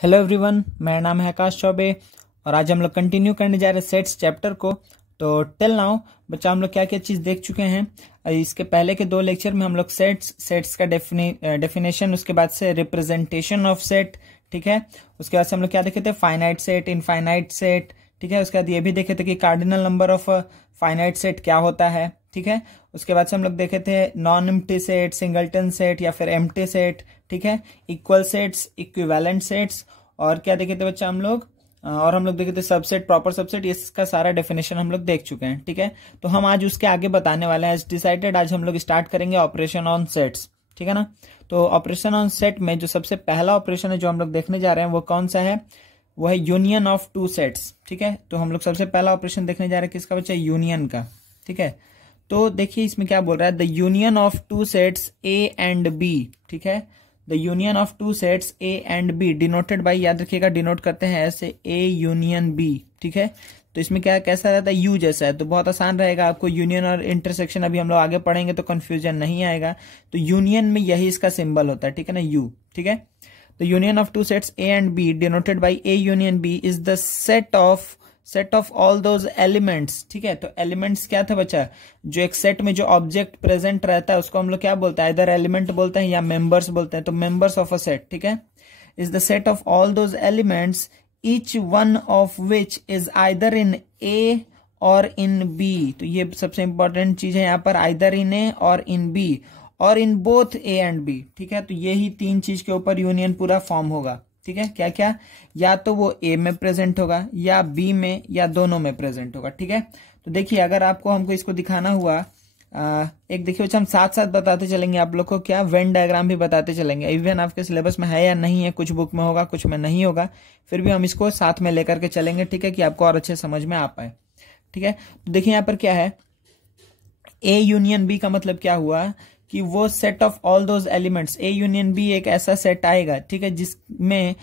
Hello everyone, मेरा नाम है आकाश चौबे और आज हम लोग कंटिन्यू करने जा रहे हैं सेट्स चैप्टर को। तो टिल नाउ बच्चा हम लोग क्या क्या चीज़ देख चुके हैं। इसके पहले के दो लेक्चर में हम लोग सेट्स का डेफिनेशन, उसके बाद से रिप्रेजेंटेशन ऑफ सेट, ठीक है। उसके बाद से हम लोग क्या देखे थे, फाइनाइट सेट, इनफाइनाइट सेट, ठीक है। उसके बाद ये भी देखे थे कि cardinal number of finite set क्या होता है, ठीक है। उसके बाद से हम लोग देखे थे non empty set, singleton set या फिर एम्प्टी सेट, ठीक है। इक्वल सेट्स, इक्विवेलेंट सेट्स, और क्या देखे थे बच्चा हम लोग, और हम लोग देखे थे सबसेट, प्रॉपर सबसेट। इसका सारा डेफिनेशन हम लोग देख चुके हैं, ठीक है। तो हम आज उसके आगे बताने वाले हैं। एज डिसाइडेड आज हम लोग स्टार्ट करेंगे ऑपरेशन ऑन सेट्स, ठीक है ना। तो ऑपरेशन ऑन सेट में जो सबसे पहला ऑपरेशन है जो हम लोग देखने जा रहे हैं वो कौन सा है, वो है यूनियन ऑफ टू सेट्स, ठीक है। तो हम लोग सबसे पहला ऑपरेशन देखने जा रहे हैं किसका बच्चा, यूनियन का, ठीक है। तो देखिए इसमें क्या बोल रहा है, the union of two sets A and B, ठीक है। The union of two sets A and B denoted by, याद रखिएगा डिनोट करते हैं ऐसे, ए यूनियन बी, ठीक है। तो इसमें क्या कैसा रहता है, यू जैसा है, तो बहुत आसान रहेगा आपको। यूनियन और इंटरसेक्शन अभी हम लोग आगे पढ़ेंगे तो कंफ्यूजन नहीं आएगा। तो यूनियन में यही इसका सिंबल होता है, ठीक है ना, यू, ठीक है। The union of two sets A and B denoted by A union B is the set of all those elements, ठीक है। तो एलिमेंट्स क्या था बच्चा, जो एक सेट में जो ऑब्जेक्ट प्रेजेंट रहता है उसको हम लोग क्या बोलते हैं, इधर एलिमेंट बोलते हैं या मेंबर्स बोलते हैं। तो मेंबर्स ऑफ अ सेट, ठीक है, is the set of all those elements each one of which is either in A और इन बी। तो ये सबसे इंपॉर्टेंट चीज है यहाँ पर, आइदर इन ए और इन बी, और in both A and B, ठीक है। तो यही तीन चीज के ऊपर यूनियन पूरा फॉर्म होगा, ठीक है। क्या क्या, या तो वो ए में प्रेजेंट होगा या बी में या दोनों में प्रेजेंट होगा, ठीक है। तो देखिए अगर आपको हमको इसको दिखाना हुआ, एक देखिए बच्चा हम साथ साथ बताते चलेंगे आप लोग को, क्या वेन डायग्राम भी बताते चलेंगे। इवन आपके सिलेबस में है या नहीं है, कुछ बुक में होगा कुछ में नहीं होगा, फिर भी हम इसको साथ में लेकर के चलेंगे, ठीक है, कि आपको और अच्छे समझ में आ पाए, ठीक है। तो देखिए यहाँ पर क्या है, ए यूनियन बी का मतलब क्या हुआ कि वो set of all those elements, A union B एक ऐसा सेट आएगा, ठीक है, जिसमें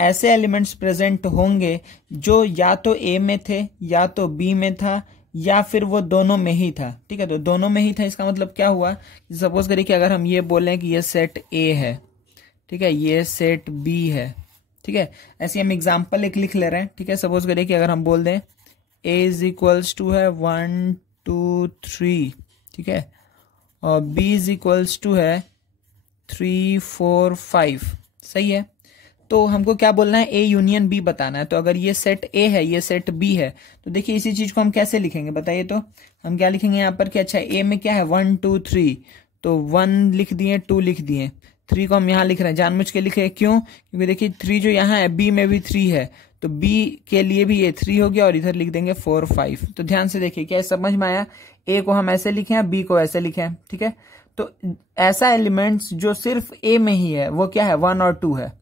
ऐसे एलिमेंट्स प्रेजेंट होंगे जो या तो ए में थे या तो बी में था या फिर वो दोनों में ही था, ठीक है। तो दोनों में ही था, इसका मतलब क्या हुआ, सपोज करिए कि अगर हम ये बोलें कि ये सेट ए है, ठीक है, ये सेट बी है, ठीक है। ऐसे हम एग्जाम्पल एक लिख ले रहे हैं, ठीक है। सपोज करिए कि अगर हम बोल दें ए इज इक्वल्स टू है 1 2 3, ठीक है, और b इज इक्वल्स टू है 3 4 5, सही है। तो हमको क्या बोलना है, ए यूनियन बी बताना है। तो अगर ये सेट ए है, ये सेट बी है, तो देखिए इसी चीज को हम कैसे लिखेंगे बताइए। तो हम क्या लिखेंगे यहाँ पर कि अच्छा ए में क्या है 1 2 3, तो 1 लिख दिए, 2 लिख दिए, 3 को हम यहाँ लिख रहे हैं, जानबूझ के लिखे, क्यों, क्योंकि देखिए 3 जो यहाँ है बी में भी 3 है, तो बी के लिए भी ये 3 हो गया, और इधर लिख देंगे 4 5। तो ध्यान से देखिए क्या समझ में आया, ए को हम ऐसे लिखे हैं, बी को ऐसे लिखे हैं, ठीक है। तो ऐसा एलिमेंट्स जो सिर्फ ए में ही है वो क्या है, 1 और 2 है।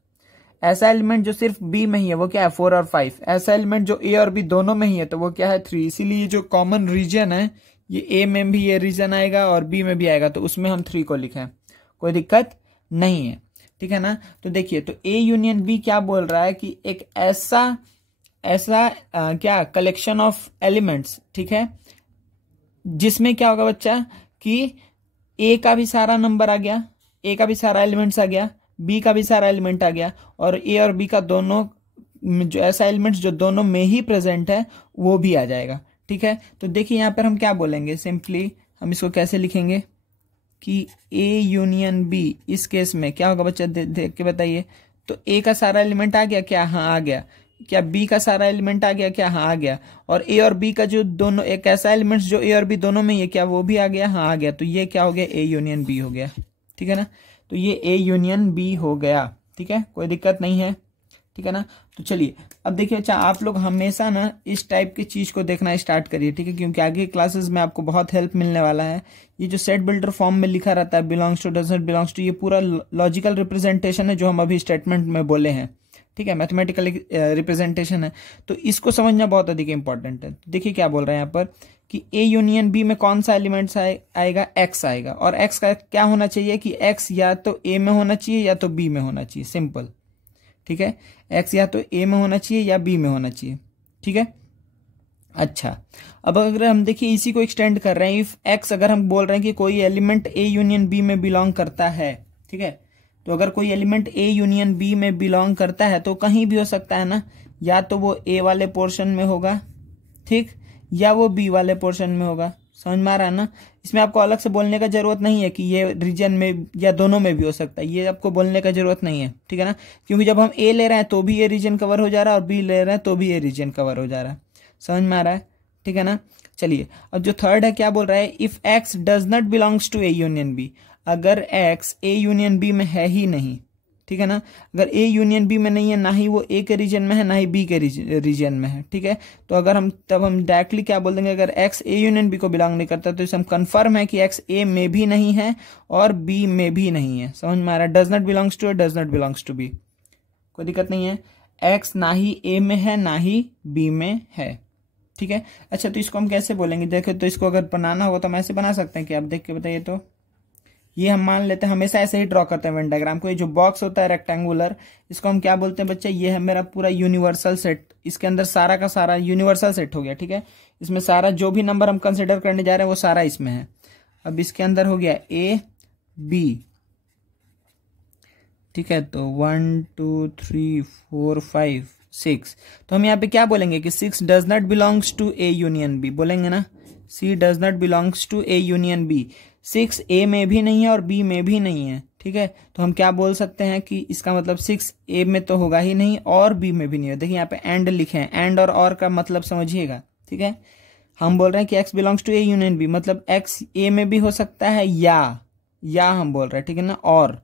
ऐसा एलिमेंट जो सिर्फ बी में ही है वो क्या है, 4 और 5। ऐसा एलिमेंट जो ए और बी दोनों में ही है तो वो क्या है, 3। इसीलिए जो कॉमन रीजन है ये ए में भी ये रीजन आएगा और बी में भी आएगा, तो उसमें हम 3 को लिखें, कोई दिक्कत नहीं है, ठीक है ना। तो देखिए तो ए यूनियन बी क्या बोल रहा है कि एक ऐसा क्या कलेक्शन ऑफ एलिमेंट्स, ठीक है, जिसमें क्या होगा बच्चा कि ए का भी सारा नंबर आ गया, ए का भी सारा एलिमेंट्स आ गया, बी का भी सारा एलिमेंट आ गया, और ए और बी का दोनों जो ऐसा एलिमेंट्स जो दोनों में ही प्रेजेंट है वो भी आ जाएगा, ठीक है। तो देखिए यहाँ पर हम क्या बोलेंगे, सिंपली हम इसको कैसे लिखेंगे कि ए यूनियन बी, इस केस में क्या होगा बच्चा, देख के बताइए। तो ए का सारा एलिमेंट आ गया क्या, हाँ आ गया। क्या बी का सारा एलिमेंट आ गया क्या, हाँ आ गया। और ए और बी का जो दोनों, एक ऐसा एलिमेंट्स जो ए और बी दोनों में ही है, क्या वो भी आ गया, हाँ आ गया। तो ये क्या हो गया, ए यूनियन बी हो गया, ठीक है ना। तो ये ए यूनियन बी हो गया, ठीक है, कोई दिक्कत नहीं है, ठीक है ना। तो चलिए अब देखिए अच्छा, आप लोग हमेशा ना इस टाइप की चीज को देखना स्टार्ट करिए, ठीक है, क्योंकि आगे क्लासेस में आपको बहुत हेल्प मिलने वाला है। ये जो सेट बिल्डर फॉर्म में लिखा रहता है, belongs to, doesn't belongs to, ये पूरा लॉजिकल रिप्रेजेंटेशन है जो हम अभी स्टेटमेंट में बोले हैं, ठीक है, मैथमेटिकल रिप्रेजेंटेशन है। तो इसको समझना बहुत अधिक इंपॉर्टेंट है। देखिए क्या बोल रहे हैं यहाँ पर कि ए यूनियन बी में कौन सा एलिमेंट्स आएगा, एक्स आएगा, और एक्स का क्या होना चाहिए कि एक्स या तो ए में होना चाहिए या तो बी में होना चाहिए, सिंपल, ठीक है। एक्स या तो ए में होना चाहिए या बी में होना चाहिए, ठीक है। अच्छा, अब अगर हम देखिए इसी को एक्सटेंड कर रहे हैं, इफ एक्स, अगर हम बोल रहे हैं कि कोई एलिमेंट ए यूनियन बी में बिलोंग करता है, ठीक है, तो अगर कोई एलिमेंट ए यूनियन बी में बिलोंग करता है तो कहीं भी हो सकता है ना, या तो वो ए वाले पोर्शन में होगा, ठीक, या वो बी वाले पोर्शन में होगा। समझ में आ रहा है ना? इसमें आपको अलग से बोलने का जरूरत नहीं है कि ये रीजन में या दोनों में भी हो सकता है, ये आपको बोलने का जरूरत नहीं है, ठीक है ना, क्योंकि जब हम ए ले रहे हैं तो भी ये रीजन कवर हो जा रहा है और बी ले रहे हैं तो भी ये रीजन कवर हो जा रहा है। समझ में आ रहा है? ठीक है ना। चलिए अब जो थर्ड है क्या बोल रहा है, if X does not belongs to A union B, अगर एक्स ए यूनियन बी में है ही नहीं, ठीक है ना, अगर ए यूनियन बी में नहीं है, ना ही वो ए के रीजन में है ना ही बी के रीजन में है, ठीक है, तो अगर हम तब हम डायरेक्टली क्या बोल देंगे, अगर एक्स ए यूनियन बी को बिलोंग नहीं करता तो इसे हम कंफर्म है कि एक्स ए में भी नहीं है और बी में भी नहीं है। समझ में आ रहा है? Does not belongs to A, does not belongs to B, कोई दिक्कत नहीं है। एक्स ना ही ए में है ना ही बी में है, ठीक है। अच्छा तो इसको हम कैसे बोलेंगे, देखो तो इसको अगर बनाना होगा तो हम ऐसे बना सकते हैं कि आप देख के बताइए। तो ये हम मान लेते हैं, हमेशा ऐसे ही ड्रॉ करते हैं वेन डायग्राम को। ये जो बॉक्स होता है रेक्टेंगुलर, इसको हम क्या बोलते हैं बच्चे, ये है मेरा पूरा यूनिवर्सल सेट, इसके अंदर सारा का सारा यूनिवर्सल सेट हो गया, ठीक है। इसमें सारा जो भी नंबर हम कंसिडर करने जा रहे हैं वो सारा इसमें है। अब इसके अंदर हो गया ए बी, ठीक है, तो 1 2 3 4 5 6, तो हम यहाँ पे क्या बोलेंगे कि 6 does not belongs to A union B, बोलेंगे ना, C does not belongs to A union B. 6 A में भी नहीं है और बी में भी नहीं है, ठीक है, तो हम क्या बोल सकते हैं कि इसका मतलब 6 ए में तो होगा ही नहीं और बी में भी नहीं है। देखिए यहाँ पे एंड लिखे हैं, एंड और का मतलब समझिएगा, ठीक है। हम बोल रहे हैं कि X belongs to A union B, मतलब एक्स ए में भी हो सकता है या हम बोल रहे हैं, ठीक है ना, और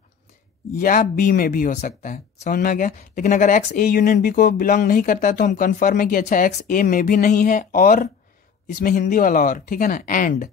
या बी में भी हो सकता है। समझ में आ गया? लेकिन अगर एक्स ए यूनियन बी को बिलोंग नहीं करता है तो हम कंफर्म है कि अच्छा एक्स ए में भी नहीं है और इसमें हिंदी वाला और, ठीक है ना, एंड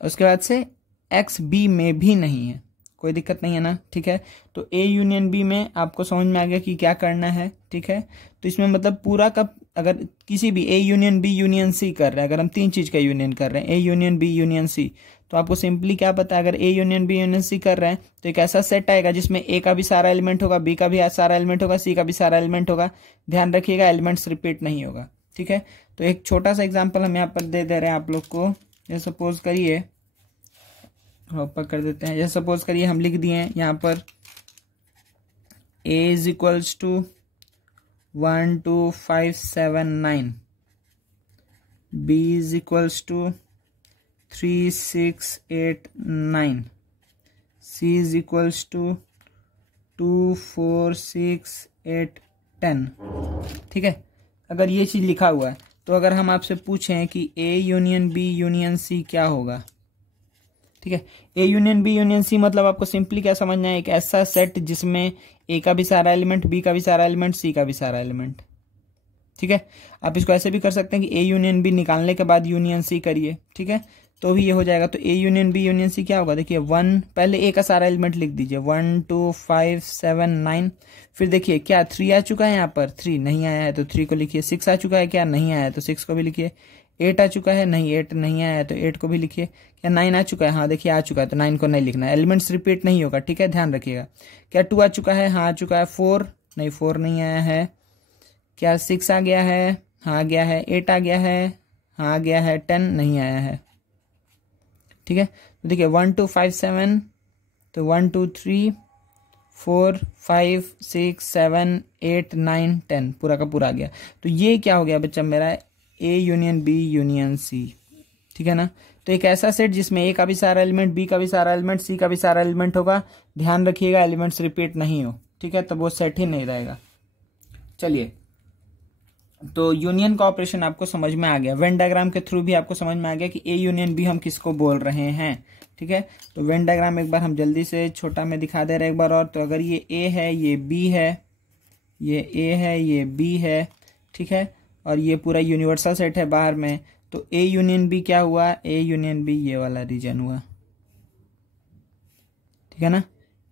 उसके बाद से एक्स बी में भी नहीं है, कोई दिक्कत नहीं है ना, ठीक है। तो ए यूनियन बी में आपको समझ में आ गया कि क्या करना है, ठीक है। तो इसमें मतलब पूरा का, अगर किसी भी A union B union C कर रहे हैं, अगर हम 3 चीज का यूनियन कर रहे हैं, A union B union C, तो आपको सिंपली क्या पता है, अगर A union B union C कर रहे हैं तो एक ऐसा सेट आएगा जिसमें ए का भी सारा एलिमेंट होगा, बी का भी सारा एलिमेंट होगा, सी का भी सारा एलिमेंट होगा। ध्यान रखिएगा एलिमेंट्स रिपीट नहीं होगा, ठीक है। तो एक छोटा सा एग्जाम्पल हम यहाँ पर दे रहे हैं आप लोग को। ये सपोज करिए, ऊपर कर देते हैं, जैसे सपोज करिए हम लिख दिए हैं यहाँ पर a is equals to 1 2 5 7 9, b is equals to 3 6 8 9, c is equals to 2 4 6 8 10, ठीक है। अगर ये चीज लिखा हुआ है तो अगर हम आपसे पूछें कि a union b union c क्या होगा, ठीक है, A union B union C मतलब आपको सिंपली क्या समझना है, एक ऐसा सेट जिसमें ए का भी सारा एलिमेंट, बी का भी सारा एलिमेंट, सी का भी सारा एलिमेंट, ठीक है। आप इसको ऐसे भी कर सकते हैं कि ए यूनियन बी निकालने के बाद यूनियन सी करिए, ठीक है, तो भी ये हो जाएगा। तो A union B union C क्या होगा, देखिए 1, पहले ए का सारा एलिमेंट लिख दीजिए, 1 2 5 7 9, फिर देखिए क्या 3 आ चुका है, यहाँ पर 3 नहीं आया है तो 3 को लिखिए, 6 आ चुका है क्या, नहीं आया है तो 6 को भी लिखिए, 8 आ चुका है, नहीं 8 नहीं आया है तो 8 को भी लिखिए, क्या 9 आ चुका है, हाँ देखिए आ चुका है तो 9 को नहीं लिखना है, एलिमेंट्स रिपीट नहीं होगा, ठीक है, ध्यान रखिएगा। क्या 2 आ चुका है, हाँ आ चुका है, 4 नहीं 4 नहीं आया है, क्या 6 आ गया है, हाँ आ गया है, 8 आ गया है, हाँ आ गया है, 10 नहीं आया है, ठीक है। तो देखिए 1 2 5 7, तो 1 2 3 4 5 6 7 8 9 10 पूरा का पूरा आ गया। तो ये क्या हो गया बच्चा मेरा, A union B union C, ठीक है ना। तो एक ऐसा सेट जिसमें ए का भी सारा एलिमेंट, बी का भी सारा एलिमेंट, सी का भी सारा एलिमेंट होगा। ध्यान रखिएगा एलिमेंट्स रिपीट नहीं हो, ठीक है, तब वो सेट ही नहीं रहेगा। चलिए तो यूनियन का ऑपरेशन आपको समझ में आ गया, वेन डायग्राम के थ्रू भी आपको समझ में आ गया कि ए यूनियन बी हम किसको बोल रहे हैं, ठीक है। तो वेन डायग्राम एक बार हम जल्दी से छोटा में दिखा दे रहे हैं एक बार और। तो अगर ये ए है, ये बी है, ये ए है, ये बी है, ठीक है, और ये पूरा यूनिवर्सल सेट है बाहर में, तो ए यूनियन बी क्या हुआ, ए यूनियन बी ये वाला रीजन हुआ, ठीक है ना,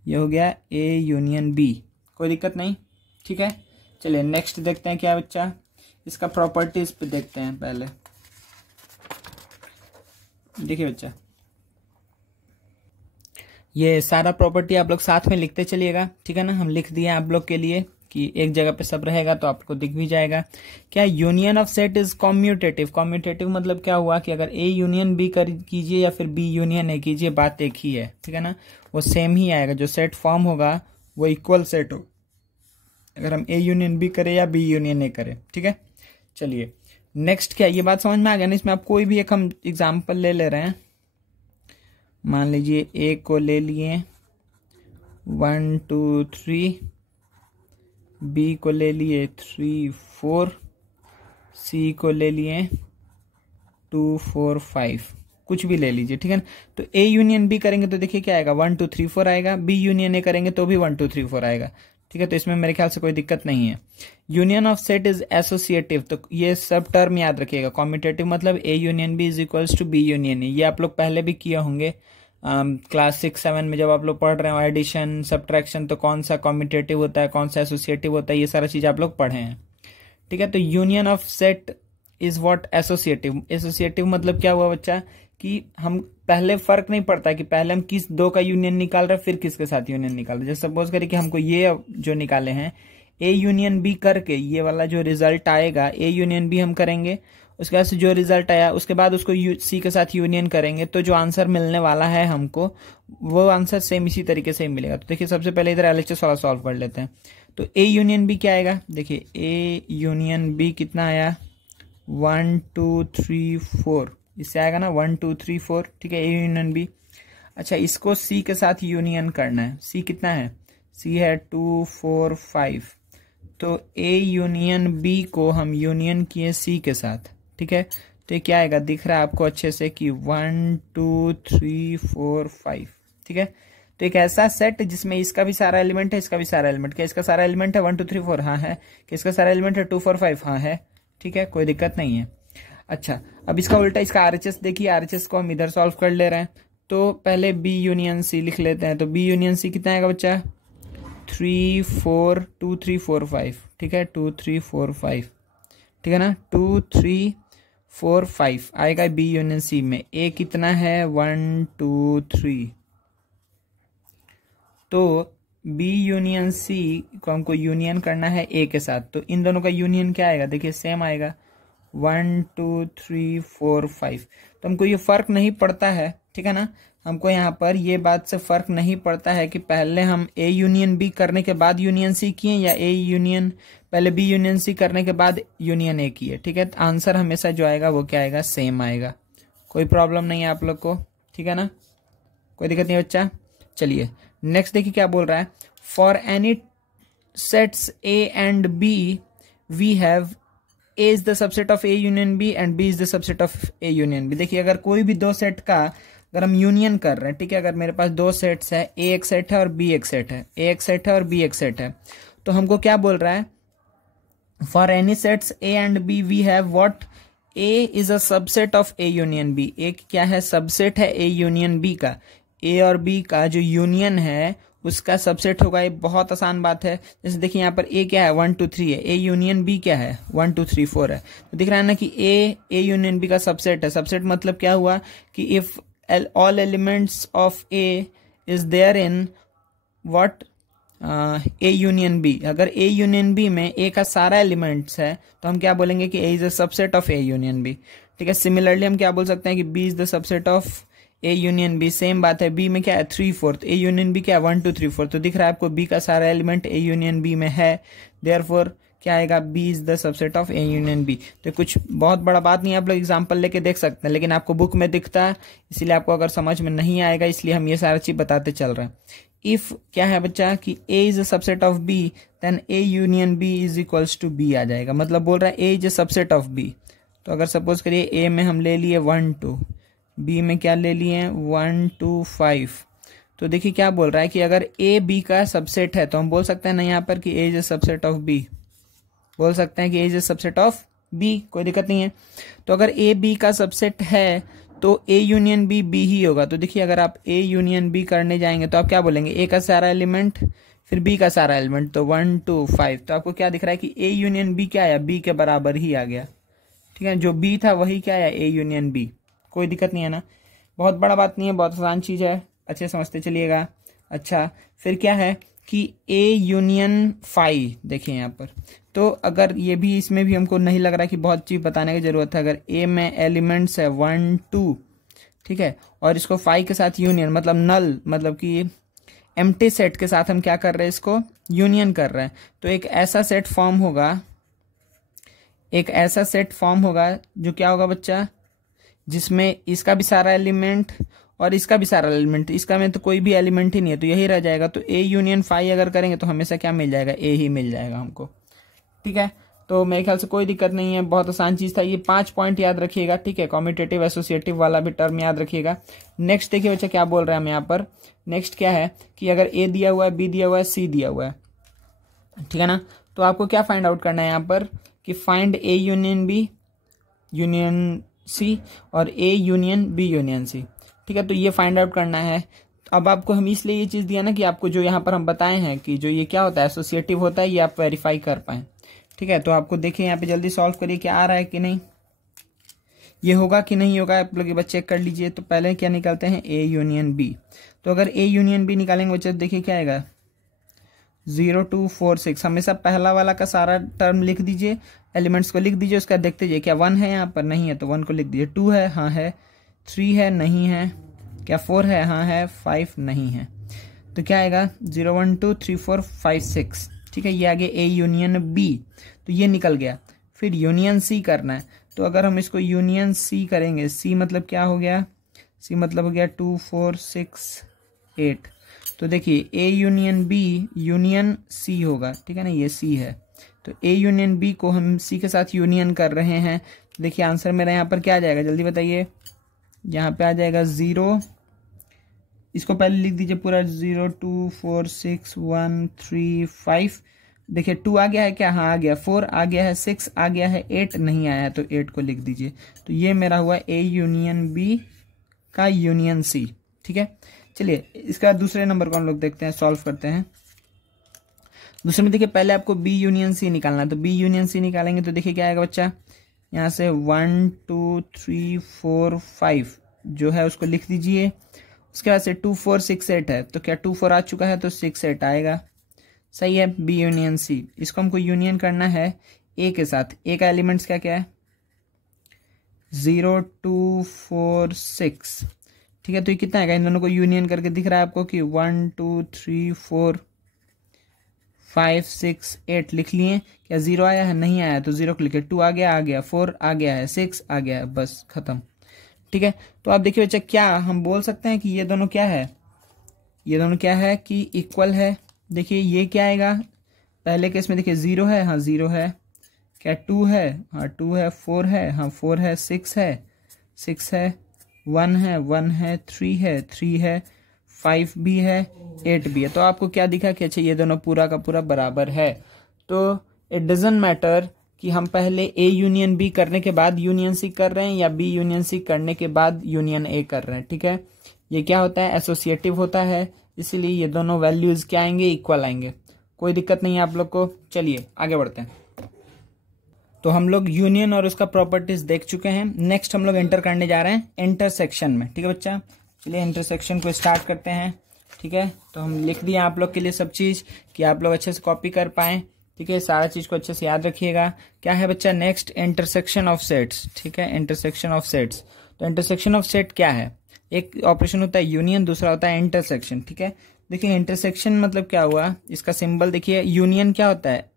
ये हो गया ए यूनियन बी, कोई दिक्कत नहीं, ठीक है। चलिए नेक्स्ट देखते हैं क्या बच्चा, इसका प्रॉपर्टीज पे देखते हैं पहले। देखिए बच्चा ये सारा प्रॉपर्टी आप लोग साथ में लिखते चलिएगा, ठीक है ना, हम लिख दिए आप लोग के लिए, कि एक जगह पे सब रहेगा तो आपको दिख भी जाएगा। क्या union of set is commutative. Commutative मतलब क्या हुआ कि अगर ए यूनियन बी कर कीजिए या फिर बी यूनियन ए कीजिए, बात एक ही है, ठीक है ना, वो सेम ही आएगा। जो सेट फॉर्म होगा वो इक्वल सेट हो, अगर हम ए यूनियन बी करें या बी यूनियन ए करें, ठीक है। चलिए नेक्स्ट क्या, ये बात समझ में आ गया ना। इसमें आप कोई भी एक हम एग्जाम्पल ले रहे हैं, मान लीजिए ए को ले लिए 1 2 3, बी को ले लिए 3 4, सी को ले लिए 2 4 5, कुछ भी ले लीजिए, ठीक है ना। तो ए यूनियन बी करेंगे तो देखिए क्या आएगा, 1 2 3 4 आएगा। बी यूनियन ए करेंगे तो भी 1 2 3 4 आएगा, ठीक है। तो इसमें मेरे ख्याल से कोई दिक्कत नहीं है। Union of set is associative, तो ये सब टर्म याद रखिएगा। कॉम्यूटेटिव मतलब A union B is equals to B union A, ये आप लोग पहले भी किए होंगे क्लास 6 7 में जब आप लोग पढ़ रहे हो एडिशन सब्ट्रैक्शन, तो कौन सा कॉम्यूटेटिव होता है, कौन सा एसोसिएटिव होता है, ये सारा चीज आप लोग पढ़े हैं, ठीक है। तो union of set is what, associative. Associative मतलब क्या हुआ बच्चा कि हम पहले फर्क नहीं पड़ता कि पहले हम किस दो का यूनियन निकाल रहे फिर किसके साथ यूनियन निकाल रहे। जैसे सपोज करिए कि हमको ये जो निकाले हैं ए यूनियन बी करके, ये वाला जो रिजल्ट आएगा ए यूनियन बी हम करेंगे, उसके बाद से जो रिजल्ट आया उसके बाद उसको सी के साथ यूनियन करेंगे, तो जो आंसर मिलने वाला है हमको वो आंसर सेम इसी तरीके से ही मिलेगा। तो देखिए सबसे पहले इधर एलएचएस वाला सॉल्व कर लेते हैं। तो ए यूनियन बी क्या आएगा, देखिए ए यूनियन बी कितना आया 1 2 3 4, इससे आएगा ना 1 2 3 4, ठीक है, ए यूनियन बी। अच्छा इसको सी के साथ यूनियन करना है, सी कितना है, सी है 2 4 5, तो ए यूनियन बी को हम यूनियन किए सी के साथ, ठीक है। तो ये क्या आएगा, दिख रहा है आपको अच्छे से कि 1 2 3 4 5, ठीक है। तो एक ऐसा सेट जिसमें इसका भी सारा एलिमेंट है, इसका भी सारा एलिमेंट, क्या इसका सारा एलिमेंट है 1 2 3 4, हाँ है। कि इसका सारा एलिमेंट है 2 4 5, हाँ है, ठीक है, कोई दिक्कत नहीं है। अच्छा अब इसका उल्टा, इसका आरएचएस देखिए, आरएचएस को हम इधर सॉल्व कर ले रहे हैं। तो पहले बी यूनियन सी लिख लेते हैं। तो बी यूनियन सी कितना आएगा बच्चा 3 4 2 3 4 5, ठीक है, 2 3 4 5, ठीक है ना, 2 3 4 5 आएगा बी यूनियन सी में। ए कितना है 1 2 3, तो बी यूनियन सी को हमको यूनियन करना है ए के साथ, तो इन दोनों का यूनियन क्या आएगा, देखिए सेम आएगा 1 2 3 4 5। तो हमको ये फर्क नहीं पड़ता है, ठीक है ना, हमको यहाँ पर ये बात से फर्क नहीं पड़ता है कि पहले हम ए यूनियन बी करने के बाद यूनियन सी किए या ए यूनियन पहले बी यूनियन सी करने के बाद यूनियन ए किए, ठीक है। तो आंसर हमेशा जो आएगा वो क्या आएगा, सेम आएगा, कोई प्रॉब्लम नहीं है आप लोग को, ठीक है ना, कोई दिक्कत नहीं बच्चा। चलिए नेक्स्ट देखिए क्या बोल रहा है, for any sets A and B we have A is the subset of A union B and B is the subset of A union B। देखिए अगर कोई भी दो सेट का अगर हम यूनियन कर रहे हैं, ठीक है, अगर मेरे पास दो सेट्स है, A एक सेट है और B एक सेट है, A एक सेट है और B एक सेट है, तो हमको क्या बोल रहा है, for any sets A and B we have what, A is a subset of A union B। एक क्या है, सबसेट है A यूनियन B का। A और B का जो यूनियन है उसका सबसेट होगा। ये बहुत आसान बात है। जैसे देखिए यहाँ पर ए क्या है 1 2 3 है, ए यूनियन बी क्या है 1 2 3 4 है, तो दिख रहा है ना कि ए यूनियन बी का सबसेट है। सबसेट मतलब क्या हुआ कि if all elements of A is there in what A union B, अगर ए यूनियन बी में ए का सारा एलिमेंट्स है तो हम क्या बोलेंगे कि A is the subset of A union B, ठीक है। सिमिलरली हम क्या बोल सकते हैं कि B is the subset of A union B, same बात है। बी में क्या है 3 4, ए यूनियन बी क्या है 1 2 3 4, तो दिख रहा है आपको बी का सारा एलिमेंट ए यूनियन बी में है, देयरफॉर क्या आएगा, B is the subset of A union B. तो कुछ बहुत बड़ा बात नहीं है, आप लोग एग्जांपल लेके देख सकते हैं, लेकिन आपको बुक में दिखता है इसीलिए आपको अगर समझ में नहीं आएगा, इसलिए हम ये सारा चीज बताते चल रहे हैं। इफ क्या है बच्चा कि A is a subset of B then A union B is equals to B आ जाएगा, मतलब बोल रहा है A is a subset of B. तो अगर सपोज करिए ए में हम ले लिए 1 2, बी में क्या ले लिए 1 2 5, तो देखिए क्या बोल रहा है कि अगर ए बी का सबसेट है तो हम बोल सकते हैं ना यहाँ पर कि A is a subset of B, बोल सकते हैं कि A is a subset of B, कोई दिक्कत नहीं है। तो अगर ए बी का सबसेट है तो ए यूनियन बी बी ही होगा। तो देखिए अगर आप ए यूनियन बी करने जाएंगे तो आप क्या बोलेंगे, ए का सारा एलिमेंट फिर बी का सारा एलिमेंट, तो 1 2 5, तो आपको क्या दिख रहा है कि ए यूनियन बी क्या आया, बी के बराबर ही आ गया, ठीक है। जो बी था वही क्या आया, ए यूनियन बी, कोई दिक्कत नहीं है ना, बहुत बड़ा बात नहीं है, बहुत आसान चीज है, अच्छे समझते चलिएगा। अच्छा फिर क्या है कि ए यूनियन फाई, देखिए यहाँ पर, तो अगर ये भी, इसमें भी हमको नहीं लग रहा कि बहुत चीज बताने की जरूरत है। अगर ए में एलिमेंट्स है 1 2, ठीक है, और इसको फाई के साथ यूनियन मतलब नल, मतलब कि एम्प्टी सेट के साथ हम क्या कर रहे हैं, इसको यूनियन कर रहे हैं, तो एक ऐसा सेट फॉर्म होगा, एक ऐसा सेट फॉर्म होगा जो क्या होगा बच्चा, जिसमें इसका भी सारा एलिमेंट और इसका भी सारा एलिमेंट, इसका में तो कोई भी एलिमेंट ही नहीं है, तो यही रह जाएगा। तो ए यूनियन फाई अगर करेंगे तो हमेशा क्या मिल जाएगा, ए ही मिल जाएगा हमको, ठीक है। तो मेरे ख्याल से कोई दिक्कत नहीं है, बहुत आसान चीज था ये। 5 पॉइंट याद रखिएगा, ठीक है, कॉम्यूटेटिव एसोसिएटिव वाला भी टर्म याद रखिएगा। नेक्स्ट देखिए बच्चा क्या बोल रहे हैं हम यहाँ पर, नेक्स्ट क्या है कि अगर ए दिया हुआ है, बी दिया हुआ है, सी दिया हुआ है, ठीक है ना, तो आपको क्या फाइंड आउट करना है यहाँ पर कि find A union B union C और A union B union C, ठीक है, तो ये फाइंड आउट करना है। अब आपको हम इसलिए ये चीज दिया ना कि आपको जो यहाँ पर हम बताए हैं कि जो ये क्या होता है, एसोसिएटिव होता है, ये आप वेरीफाई कर पाए, ठीक है। तो आपको देखिए यहाँ पे जल्दी सॉल्व करिए क्या आ रहा है कि नहीं, ये होगा कि नहीं होगा, आप लोग एक बार चेक कर लीजिए। तो पहले क्या निकालते हैं, ए यूनियन बी, तो अगर ए यूनियन बी निकालेंगे बच्चे, देखिए क्या आएगा 0 2 4 6, हमेशा पहला वाला का सारा टर्म लिख दीजिए, एलिमेंट्स को लिख दीजिए, उसका देखते जाइए क्या 1 है यहाँ पर, नहीं है तो 1 को लिख दीजिए, 2 है, हाँ है, 3 है, नहीं है, क्या 4 है, हाँ है, 5 नहीं है, तो क्या आएगा 0 1 2 3 4 5 6, ठीक है, ये आगे ए यूनियन बी, तो ये निकल गया। फिर यूनियन सी करना है, तो अगर हम इसको यूनियन सी करेंगे, सी मतलब क्या हो गया, सी मतलब हो गया 2 4 6 8, तो देखिए A union B union C होगा, ठीक है ना, ये सी है, तो ए यूनियन बी को हम सी के साथ यूनियन कर रहे हैं। देखिए आंसर मेरा यहाँ पर क्या आ जाएगा, जल्दी बताइए, यहाँ पे आ जाएगा 0, इसको पहले लिख दीजिए पूरा, 0 2 4 6 1 3 5, देखिए 2 आ गया है क्या, हाँ आ गया, 4 आ गया है, 6 आ गया है, 8 नहीं आया है, तो 8 को लिख दीजिए। तो ये मेरा हुआ ए यूनियन बी का यूनियन सी, ठीक है। चलिए इसका दूसरे नंबर को हम लोग देखते हैं, सॉल्व करते हैं। दूसरे में देखिए पहले आपको बी यूनियन सी निकालना है, तो बी यूनियन सी निकालेंगे तो देखिए क्या आएगा बच्चा, यहाँ से 1 2 3 4 5 जो है उसको लिख दीजिए, उसके बाद से 2 4 6 8 है, तो क्या 2 4 आ चुका है, तो 6 8 आएगा, सही है, बी यूनियन सी। इसको हमको यूनियन करना है ए के साथ, ए का एलिमेंट्स क्या क्या है, 0 2 4 6, ठीक है, तो ये कितना आएगा, इन दोनों को यूनियन करके दिख रहा है आपको कि 1 2 3 4 5 6 8 लिख लिए, क्या 0 आया है, नहीं आया, तो 0 को लिखे, 2 आ गया, 4 आ गया है, 6 आ गया है, बस खत्म, ठीक है। तो आप देखिए बच्चा क्या हम बोल सकते हैं कि ये दोनों क्या है, ये दोनों क्या है कि इक्वल है। देखिए ये क्या आएगा, पहले केस में देखिए 0 है, हाँ 0 है, क्या 2 है, हाँ 2 है, 4 है, हाँ 4 है, 6 है, 6 है, 1 है, 1 है, 3 है, 3 है, 5 भी है, 8 भी है। तो आपको क्या दिखा कि अच्छा ये दोनों पूरा का पूरा बराबर है। तो इट डजंट मैटर कि हम पहले ए यूनियन बी करने के बाद यूनियन सी कर रहे हैं या बी यूनियन सी करने के बाद यूनियन ए कर रहे हैं, ठीक है। ये क्या होता है, एसोसिएटिव होता है, इसीलिए ये दोनों वैल्यूज क्या आएंगे, इक्वल आएंगे, कोई दिक्कत नहीं है आप लोग को। चलिए आगे बढ़ते हैं। तो हम लोग यूनियन और उसका प्रॉपर्टीज देख चुके हैं। नेक्स्ट हम लोग एंटर करने जा रहे हैं इंटरसेक्शन में, ठीक है बच्चा। चलिए इंटरसेक्शन को स्टार्ट करते हैं, ठीक है। तो हम लिख दिए आप लोग के लिए सब चीज कि आप लोग अच्छे से कॉपी कर पाए, ठीक है। सारा चीज को अच्छे से याद रखिएगा। क्या है बच्चा, नेक्स्ट इंटरसेक्शन ऑफ सेट्स, ठीक है, इंटरसेक्शन ऑफ सेट्स। तो इंटरसेक्शन ऑफ सेट क्या है, एक ऑपरेशन होता है यूनियन, दूसरा होता है इंटरसेक्शन, ठीक है। देखिए इंटरसेक्शन मतलब क्या हुआ, इसका सिंबल देखिए, यूनियन क्या होता है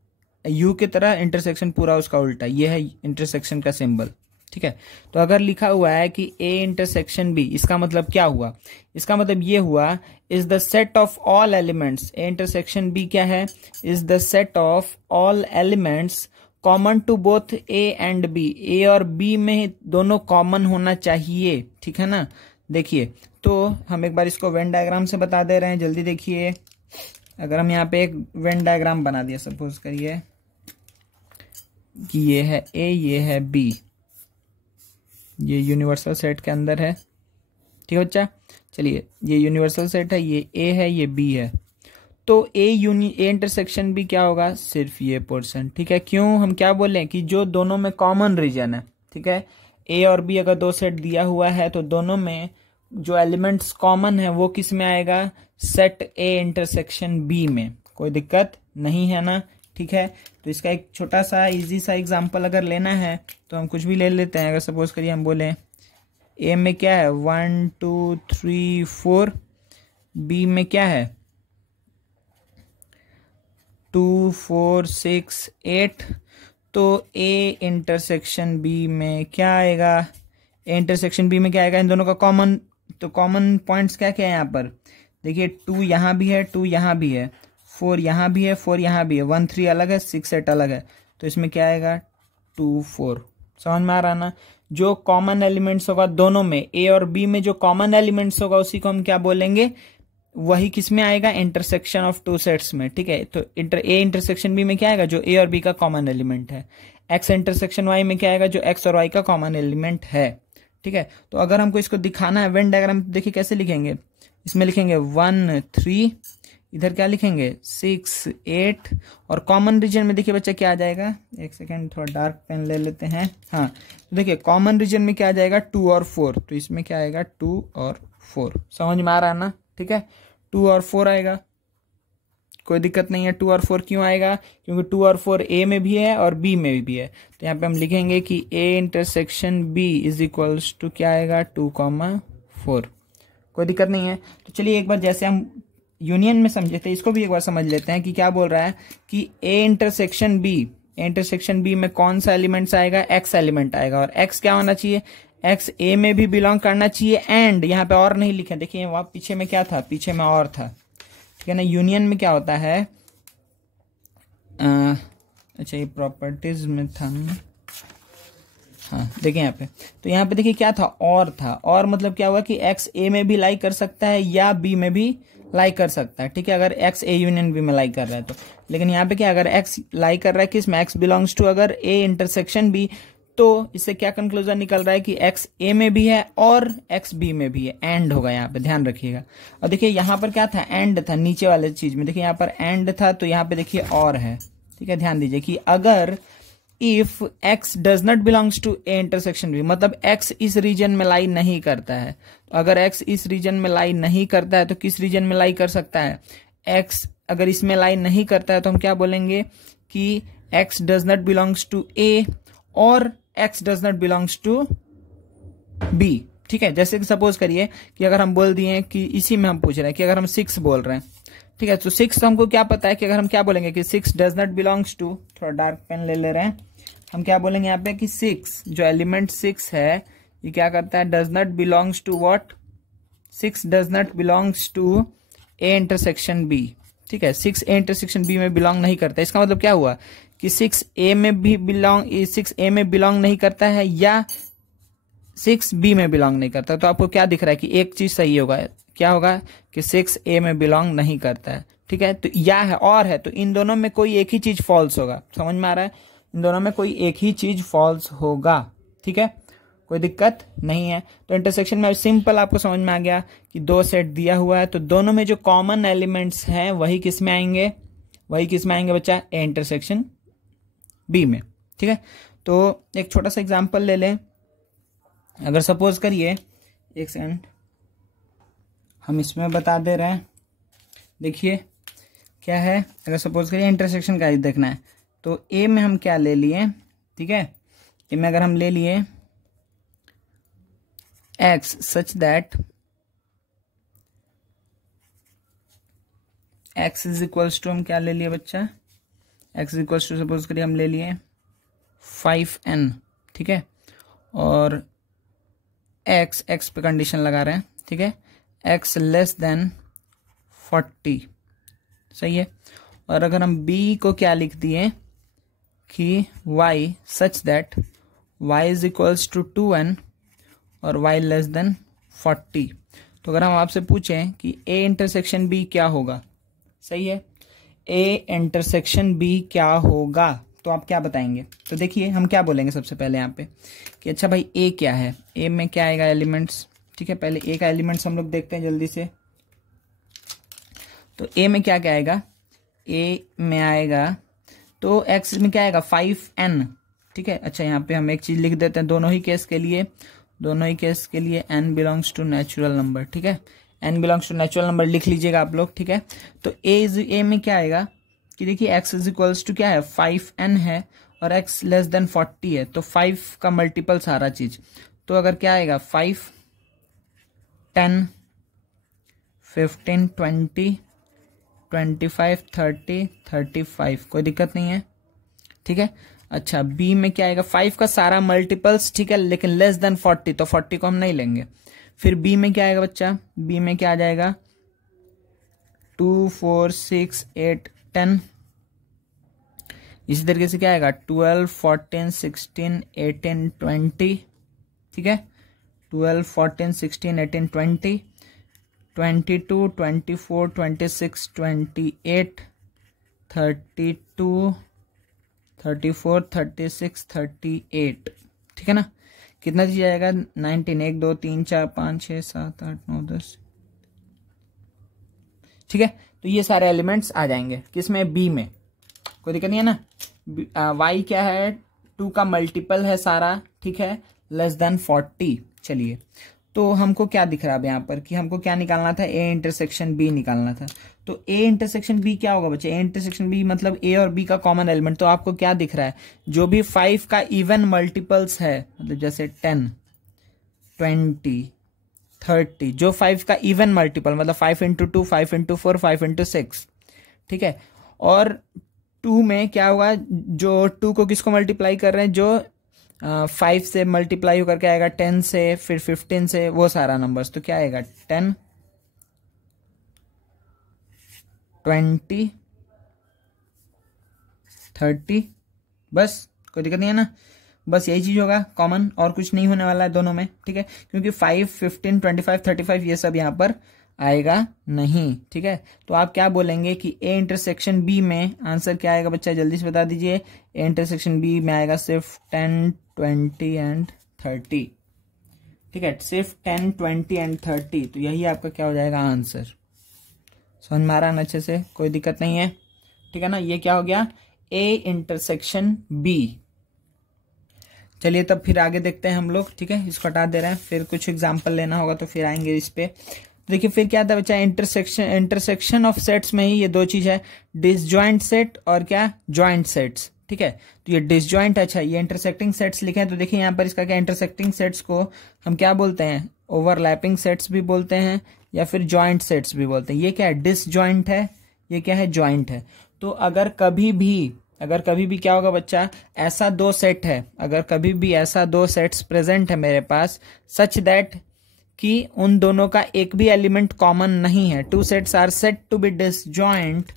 यू की तरह, इंटरसेक्शन पूरा उसका उल्टा, ये है इंटरसेक्शन का सिंबल, ठीक है। तो अगर लिखा हुआ है कि ए इंटरसेक्शन बी, इसका मतलब क्या हुआ, इसका मतलब ये हुआ is the set of all elements, A intersection B क्या है, is the set of all elements common to both A and B, A और बी में दोनों कॉमन होना चाहिए, ठीक है ना। देखिए तो हम एक बार इसको वेन डायग्राम से बता दे रहे हैं, जल्दी देखिए। अगर हम यहाँ पे एक वेन डायग्राम बना दिया, सपोज करिए कि ये है ए, ये है बी, ये यूनिवर्सल सेट के अंदर है, ठीक है बच्चा। चलिए ये यूनिवर्सल सेट है, ये ए है, ये बी है। तो ए इंटरसेक्शन बी क्या होगा, सिर्फ ये पोर्शन, ठीक है। क्यों, हम क्या बोले कि जो दोनों में कॉमन रीजन है, ठीक है। ए और बी अगर दो सेट दिया हुआ है तो दोनों में जो एलिमेंट्स कॉमन है वो किस में आएगा, सेट ए इंटरसेक्शन बी में, कोई दिक्कत नहीं है ना, ठीक है। तो इसका एक छोटा सा इजी सा एग्जांपल अगर लेना है तो हम कुछ भी ले लेते हैं। अगर सपोज करिए हम बोले ए में क्या है 1 2 3 4, बी में क्या है 2 4 6 8, तो ए इंटरसेक्शन बी में क्या आएगा, ए इंटरसेक्शन बी में क्या आएगा, इन दोनों का कॉमन, तो कॉमन पॉइंट्स क्या क्या है यहाँ पर देखिए, 2 यहाँ भी है, 2 यहाँ भी है, 4 यहाँ भी है, 4 यहाँ भी है, 1 3 अलग है, 6 8 अलग है, तो इसमें क्या आएगा 2 4। समझ में आ रहा ना। जो कॉमन एलिमेंट्स होगा दोनों में, ए और बी में जो कॉमन एलिमेंट्स होगा उसी को हम क्या बोलेंगे, वही किस में आएगा, इंटरसेक्शन ऑफ टू सेट्स में, ठीक है। तो ए इंटरसेक्शन बी में क्या आएगा, जो ए और बी का कॉमन एलिमेंट है। एक्स इंटरसेक्शन वाई में क्या आएगा, जो एक्स और वाई का कॉमन एलिमेंट है, ठीक है। तो अगर हमको इसको दिखाना है वेन डायग्राम, देखिए कैसे लिखेंगे, इसमें लिखेंगे 1 3, इधर क्या लिखेंगे 6 8, और कॉमन रीजन में देखिए बच्चा क्या आ जाएगा, एक सेकेंड थोड़ा डार्क पेन ले लेते हैं। हाँ तो देखिए कॉमन रीजन में क्या आ जाएगा 2 और 4, तो इसमें क्या आएगा 2 और 4। समझ में आ रहा है ना, ठीक है। 2 और 4 आएगा, कोई दिक्कत नहीं है। 2 और 4 क्यों आएगा, क्योंकि 2 और 4 ए में भी है और बी में भी है। तो यहाँ पे हम लिखेंगे कि A intersection B is equals to क्या आएगा 2 4, कोई दिक्कत नहीं है। तो चलिए एक बार जैसे हम यूनियन में समझे थे, इसको भी एक बार समझ लेते हैं कि क्या बोल रहा है कि ए इंटरसेक्शन बी में कौन सा एलिमेंट्स आएगा, एक्स एलिमेंट आएगा, और एक्स क्या होना चाहिए, एक्स ए में भी बिलोंग करना चाहिए, एंड यहाँ पे और नहीं लिखे, देखिए वहां पीछे में क्या था, पीछे में और था, ठीक है ना। यूनियन में क्या होता है, अच्छा ये प्रॉपर्टीज में था ना, हाँ देखिए यहाँ पे, तो यहाँ पे देखिए क्या था, और था, और मतलब क्या हुआ कि एक्स ए में भी लाई कर सकता है या बी में भी लाई कर सकता है, ठीक है, अगर एक्स ए यूनियन बी में लाई कर रहा है तो। लेकिन यहाँ पे क्या, अगर एक्स लाई कर रहा है किस में, एक्स बिलोंग्स टू अगर ए इंटरसेक्शन बी, तो इससे क्या कंक्लूजन निकल रहा है कि एक्स ए में भी है और एक्स बी में भी है, एंड होगा यहाँ पे, ध्यान रखिएगा। और देखिए यहाँ पर क्या था, एंड था नीचे वाले चीज में, देखिए यहाँ पर एंड था, तो यहाँ पे देखिए और है, ठीक है। ध्यान दीजिए कि अगर if x does not belongs to A intersection B, मतलब x इस रीजन में लाई नहीं करता है, तो अगर x इस रीजन में लाई नहीं करता है तो किस रीजन में लाई कर सकता है, x अगर इसमें लाई नहीं करता है तो हम क्या बोलेंगे कि x does not belongs to A और x does not belongs to b, ठीक है। जैसे कि सपोज करिए कि अगर हम बोल दिए कि इसी में हम पूछ रहे हैं कि अगर हम 6 बोल रहे हैं, ठीक है, तो 6 हमको क्या पता है कि अगर हम क्या बोलेंगे कि 6 डज नॉट बिलोंग्स टू, थोड़ा डार्क पेन ले रहे हैं, हम क्या बोलेंगे यहाँ पे कि 6 जो एलिमेंट 6 है ये क्या करता है, does not belongs to what, 6 does not belongs to A intersection B, ठीक है। 6 ए इंटरसेक्शन बी में बिलोंग नहीं करता, इसका मतलब क्या हुआ कि 6 ए में बिलोंग नहीं करता है या 6 बी में बिलोंग नहीं करता। तो आपको क्या दिख रहा है कि एक चीज सही होगा, क्या होगा कि 6 ए में बिलोंग नहीं करता है, ठीक है। तो या है और है, तो इन दोनों में कोई एक ही चीज फॉल्स होगा, समझ में आ रहा है, इन दोनों में कोई एक ही चीज फॉल्स होगा, ठीक है, कोई दिक्कत नहीं है। तो इंटरसेक्शन में सिंपल आपको समझ में आ गया कि 2 सेट दिया हुआ है, तो दोनों में जो कॉमन एलिमेंट्स हैं वही किस में आएंगे, बच्चा ए इंटरसेक्शन बी में, ठीक है। तो एक छोटा सा एग्जाम्पल ले लें, अगर सपोज करिए, एक सेकंड हम इसमें बता दे रहे हैं, देखिए क्या है, अगर सपोज करिए इंटरसेक्शन का देखना है, तो ए में हम क्या ले लिए, ठीक है, ए में अगर हम ले लिए x such that x is equals to, हम क्या ले लिए बच्चा, x is equals to suppose करिए हम ले लिए 5n, ठीक है, और x पे कंडीशन लगा रहे हैं, ठीक है, x लेस देन 40, सही है। और अगर हम b को क्या लिख दिए कि y such that y is equals to 2n और y लेस देन 40, तो अगर हम आपसे पूछें कि a इंटरसेक्शन b क्या होगा, सही है, a इंटरसेक्शन b क्या होगा, तो आप क्या बताएंगे। तो देखिए हम क्या बोलेंगे सबसे पहले यहाँ पे कि अच्छा भाई a क्या है, a में क्या आएगा एलिमेंट्स, ठीक है, पहले a का एलिमेंट्स हम लोग देखते हैं जल्दी से। तो a में क्या क्या आएगा, a में आएगा तो x में क्या आएगा 5n, ठीक है। अच्छा यहाँ पे हम एक चीज लिख देते हैं, दोनों ही केस के लिए n belongs to natural number, ठीक है, n belongs to natural number लिख लीजिएगा आप लोग, ठीक है। तो ए में क्या आएगा कि देखिए x इज इक्वल्स टू क्या है 5n है और x लेस देन 40 है, तो 5 का मल्टीपल सारा चीज, तो अगर क्या आएगा 5 10 15 20 25 30 35, कोई दिक्कत नहीं है, ठीक है। अच्छा बी में क्या आएगा 5 का सारा मल्टीपल्स, ठीक है, लेकिन लेस देन 40, तो 40 को हम नहीं लेंगे। फिर बी में क्या आएगा बच्चा, बी में क्या आ जाएगा 2 4 6 8 10, इसी तरीके से क्या आएगा 12 14 16 18 20, ठीक है, 12 14 16 18 20 22 24 26 28 32 34 36 38, ठीक है ना। कितना चीज आएगा 19, 1 2 3 4 5 6 7 8 9 10, ठीक है। तो ये सारे एलिमेंट्स आ जाएंगे किसमें, बी में, कोई दिक्कत नहीं है ना। वाई क्या है 2 का मल्टीपल है सारा, ठीक है, लेस देन 40। चलिए तो हमको क्या दिख रहा है यहाँ पर कि हमको क्या निकालना था, ए इंटरसेक्शन बी निकालना था। तो ए इंटरसेक्शन बी क्या होगा बच्चे, ए इंटरसेक्शन बी मतलब ए और बी का कॉमन एलिमेंट, तो आपको क्या दिख रहा है जो भी 5 का इवन मल्टीपल्स है, मतलब जैसे 10 20 30, जो 5 का इवन मल्टीपल मतलब 5 इंटू 2 5 इंटू 4 5 इंटू 6, ठीक है। और 2 में क्या होगा, जो 2 को किसको मल्टीप्लाई कर रहे हैं, जो 5 से मल्टीप्लाई होकर के आएगा 10 से, फिर 15 से, वो सारा नंबर्स, तो क्या आएगा 10 20 30, बस कोई दिक्कत नहीं है ना। बस यही चीज होगा कॉमन, और कुछ नहीं होने वाला है दोनों में, ठीक है, क्योंकि 5 15 25 35 ये सब यहाँ पर आएगा नहीं, ठीक है। तो आप क्या बोलेंगे कि ए इंटरसेक्शन बी में आंसर क्या आएगा बच्चा, जल्दी से बता दीजिए। ए इंटरसेक्शन बी में आएगा सिर्फ 10 20 एंड 30, ठीक है, सिर्फ 10 20 एंड 30, तो यही आपका क्या हो जाएगा आंसर। समझ में आ रहा है अच्छे से, कोई दिक्कत नहीं है, ठीक है ना। ये क्या हो गया ए इंटरसेक्शन बी। चलिए तब फिर आगे देखते हैं हम लोग, ठीक है, इसको हटा दे रहे हैं, फिर कुछ एग्जांपल लेना होगा तो फिर आएंगे इस पे। देखिए फिर क्या था बच्चा, इंटरसेक्शन ऑफ सेट्स में ही ये दो चीज है, डिसजॉइंट सेट और क्या जॉइंट सेट्स, ठीक है। तो ये डिसजॉइंट, अच्छा ये इंटरसेक्टिंग सेट्स लिखे हैं, तो देखिए यहाँ पर इसका क्या, इंटरसेक्टिंग सेट्स को हम क्या बोलते हैं, ओवरलैपिंग सेट्स भी बोलते हैं या फिर जॉइंट सेट्स भी बोलते हैं। ये क्या है डिसजॉइंट है, ये क्या है जॉइंट है। तो अगर कभी भी क्या होगा बच्चा, ऐसा दो सेट है, अगर कभी भी ऐसा दो सेट्स प्रेजेंट है मेरे पास सच दैट कि उन दोनों का एक भी एलिमेंट कॉमन नहीं है, two sets are said to be disjoint,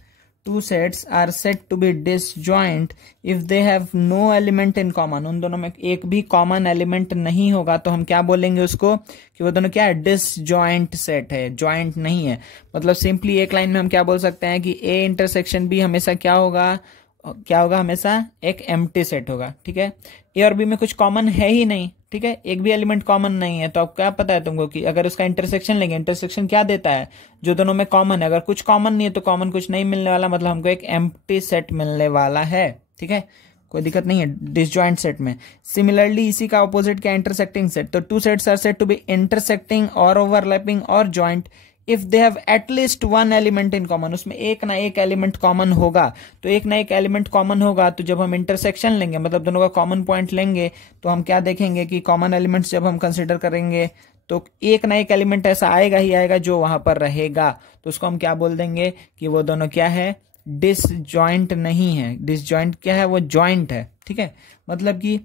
two sets are said to be disjoint if they have no element in common, उन दोनों में एक भी कॉमन एलिमेंट नहीं होगा, तो हम क्या बोलेंगे उसको कि वो दोनों क्या है डिसजॉइंट सेट है, जॉइंट नहीं है। मतलब सिंपली एक लाइन में हम क्या बोल सकते हैं कि ए इंटरसेक्शन बी हमेशा क्या होगा हमेशा एक एम्प्टी सेट होगा, ठीक है। ए और बी में कुछ कॉमन है ही नहीं, ठीक है, एक भी एलिमेंट कॉमन नहीं है, तो अब क्या पता है तुमको कि अगर उसका इंटरसेक्शन लेंगे, इंटरसेक्शन क्या देता है, जो दोनों में कॉमन है, अगर कुछ कॉमन नहीं है तो कॉमन कुछ नहीं मिलने वाला, मतलब हमको एक एम्प्टी सेट मिलने वाला है, ठीक है, कोई दिक्कत नहीं है डिसजॉइंट सेट में। सिमिलरली इसी का ऑपोजिट क्या, इंटरसेक्टिंग सेट, तो two sets are said to be intersecting और ओवरलैपिंग और joint if they have at least one element in common, उसमें एक ना एक एलिमेंट कॉमन होगा, तो एक ना एक एलिमेंट कॉमन होगा, तो जब हम इंटरसेक्शन लेंगे मतलब दोनों का कॉमन पॉइंट लेंगे, तो हम क्या देखेंगे कि कॉमन एलिमेंट्स जब हम कंसिडर करेंगे तो एक ना एक एलिमेंट ऐसा आएगा ही आएगा जो वहां पर रहेगा, तो उसको हम क्या बोल देंगे कि वो दोनों क्या है डिसजॉइंट नहीं है। डिसजॉइंट क्या है, वो जॉइंट है, ठीक है। मतलब कि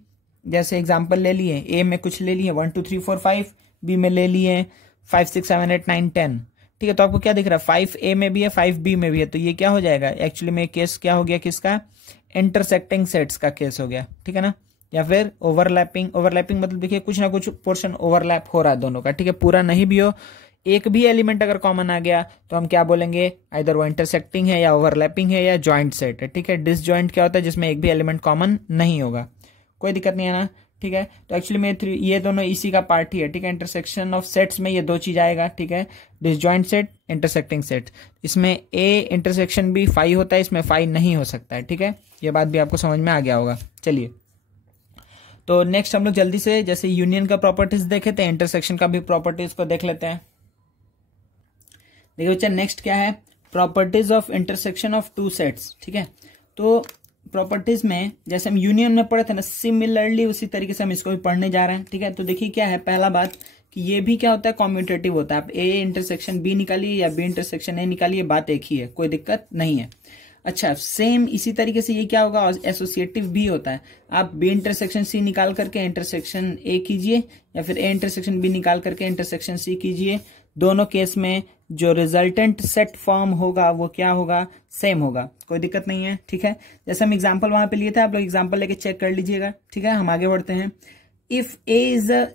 जैसे एग्जांपल ले लिए, ए में कुछ ले लिए 1 2 3 4 5, बी में ले लिए 5 6 7 8 9 10, ठीक है। तो आपको क्या दिख रहा है 5A में भी है 5B में भी है, तो ये क्या हो जाएगा एक्चुअली में केस क्या हो गया किसका, इंटरसेक्टिंग सेट्स का केस हो गया, ठीक है ना। या फिर ओवरलैपिंग मतलब देखिए कुछ ना कुछ पोर्शन ओवरलैप हो रहा है दोनों का, ठीक है, पूरा नहीं भी हो, एक भी एलिमेंट अगर कॉमन आ गया तो हम क्या बोलेंगे आइदर वो इंटरसेक्टिंग है या ओवरलैपिंग है या जॉइंट सेट है, ठीक है। डिसजॉइंट क्या होता है, जिसमें एक भी एलिमेंट कॉमन नहीं होगा, कोई दिक्कत नहीं है ना, ठीक है। तो एक्चुअली में ये दोनों इसी का पार्ट ही है, ठीक है। इंटरसेक्शन ऑफ सेट्स में ये दो चीज आएगा, ठीक है, डिसजॉइंट सेट इंटरसेक्टिंग सेट। इसमें ए इंटरसेक्शन भी 5 होता है, इसमें 5 नहीं हो सकता है, ठीक है। ये बात भी आपको समझ में आ गया होगा। चलिए तो नेक्स्ट हम लोग जल्दी से जैसे यूनियन का प्रॉपर्टीज देखे थे, इंटरसेक्शन का भी प्रॉपर्टीज को देख लेते हैं। देखिए बच्चा नेक्स्ट क्या है, properties of intersection of two sets. ठीक है, तो प्रॉपर्टीज में जैसे हम यूनियन में पढ़े थे ना, सिमिलरली उसी तरीके से हम इसको भी पढ़ने जा रहे हैं। ठीक है, तो देखिए क्या है, पहला बात कि ये भी क्या होता है, कॉम्यूटेटिव होता है। आप ए इंटरसेक्शन बी निकालिए या बी इंटरसेक्शन ए निकालिए, बात एक ही है, कोई दिक्कत नहीं है। अच्छा, सेम इसी तरीके से ये क्या होगा, एसोसिएटिव भी होता है। आप बी इंटरसेक्शन सी निकाल करके इंटरसेक्शन ए कीजिए या फिर ए इंटरसेक्शन बी निकाल करके इंटरसेक्शन सी कीजिए, दोनों केस में जो रिजल्टेंट सेट फॉर्म होगा वो क्या होगा, सेम होगा, कोई दिक्कत नहीं है। ठीक है, जैसे हम एग्जांपल वहां पे लिए थे, आप लोग एग्जांपल लेके चेक कर लीजिएगा। ठीक है, हम आगे बढ़ते हैं। If A is a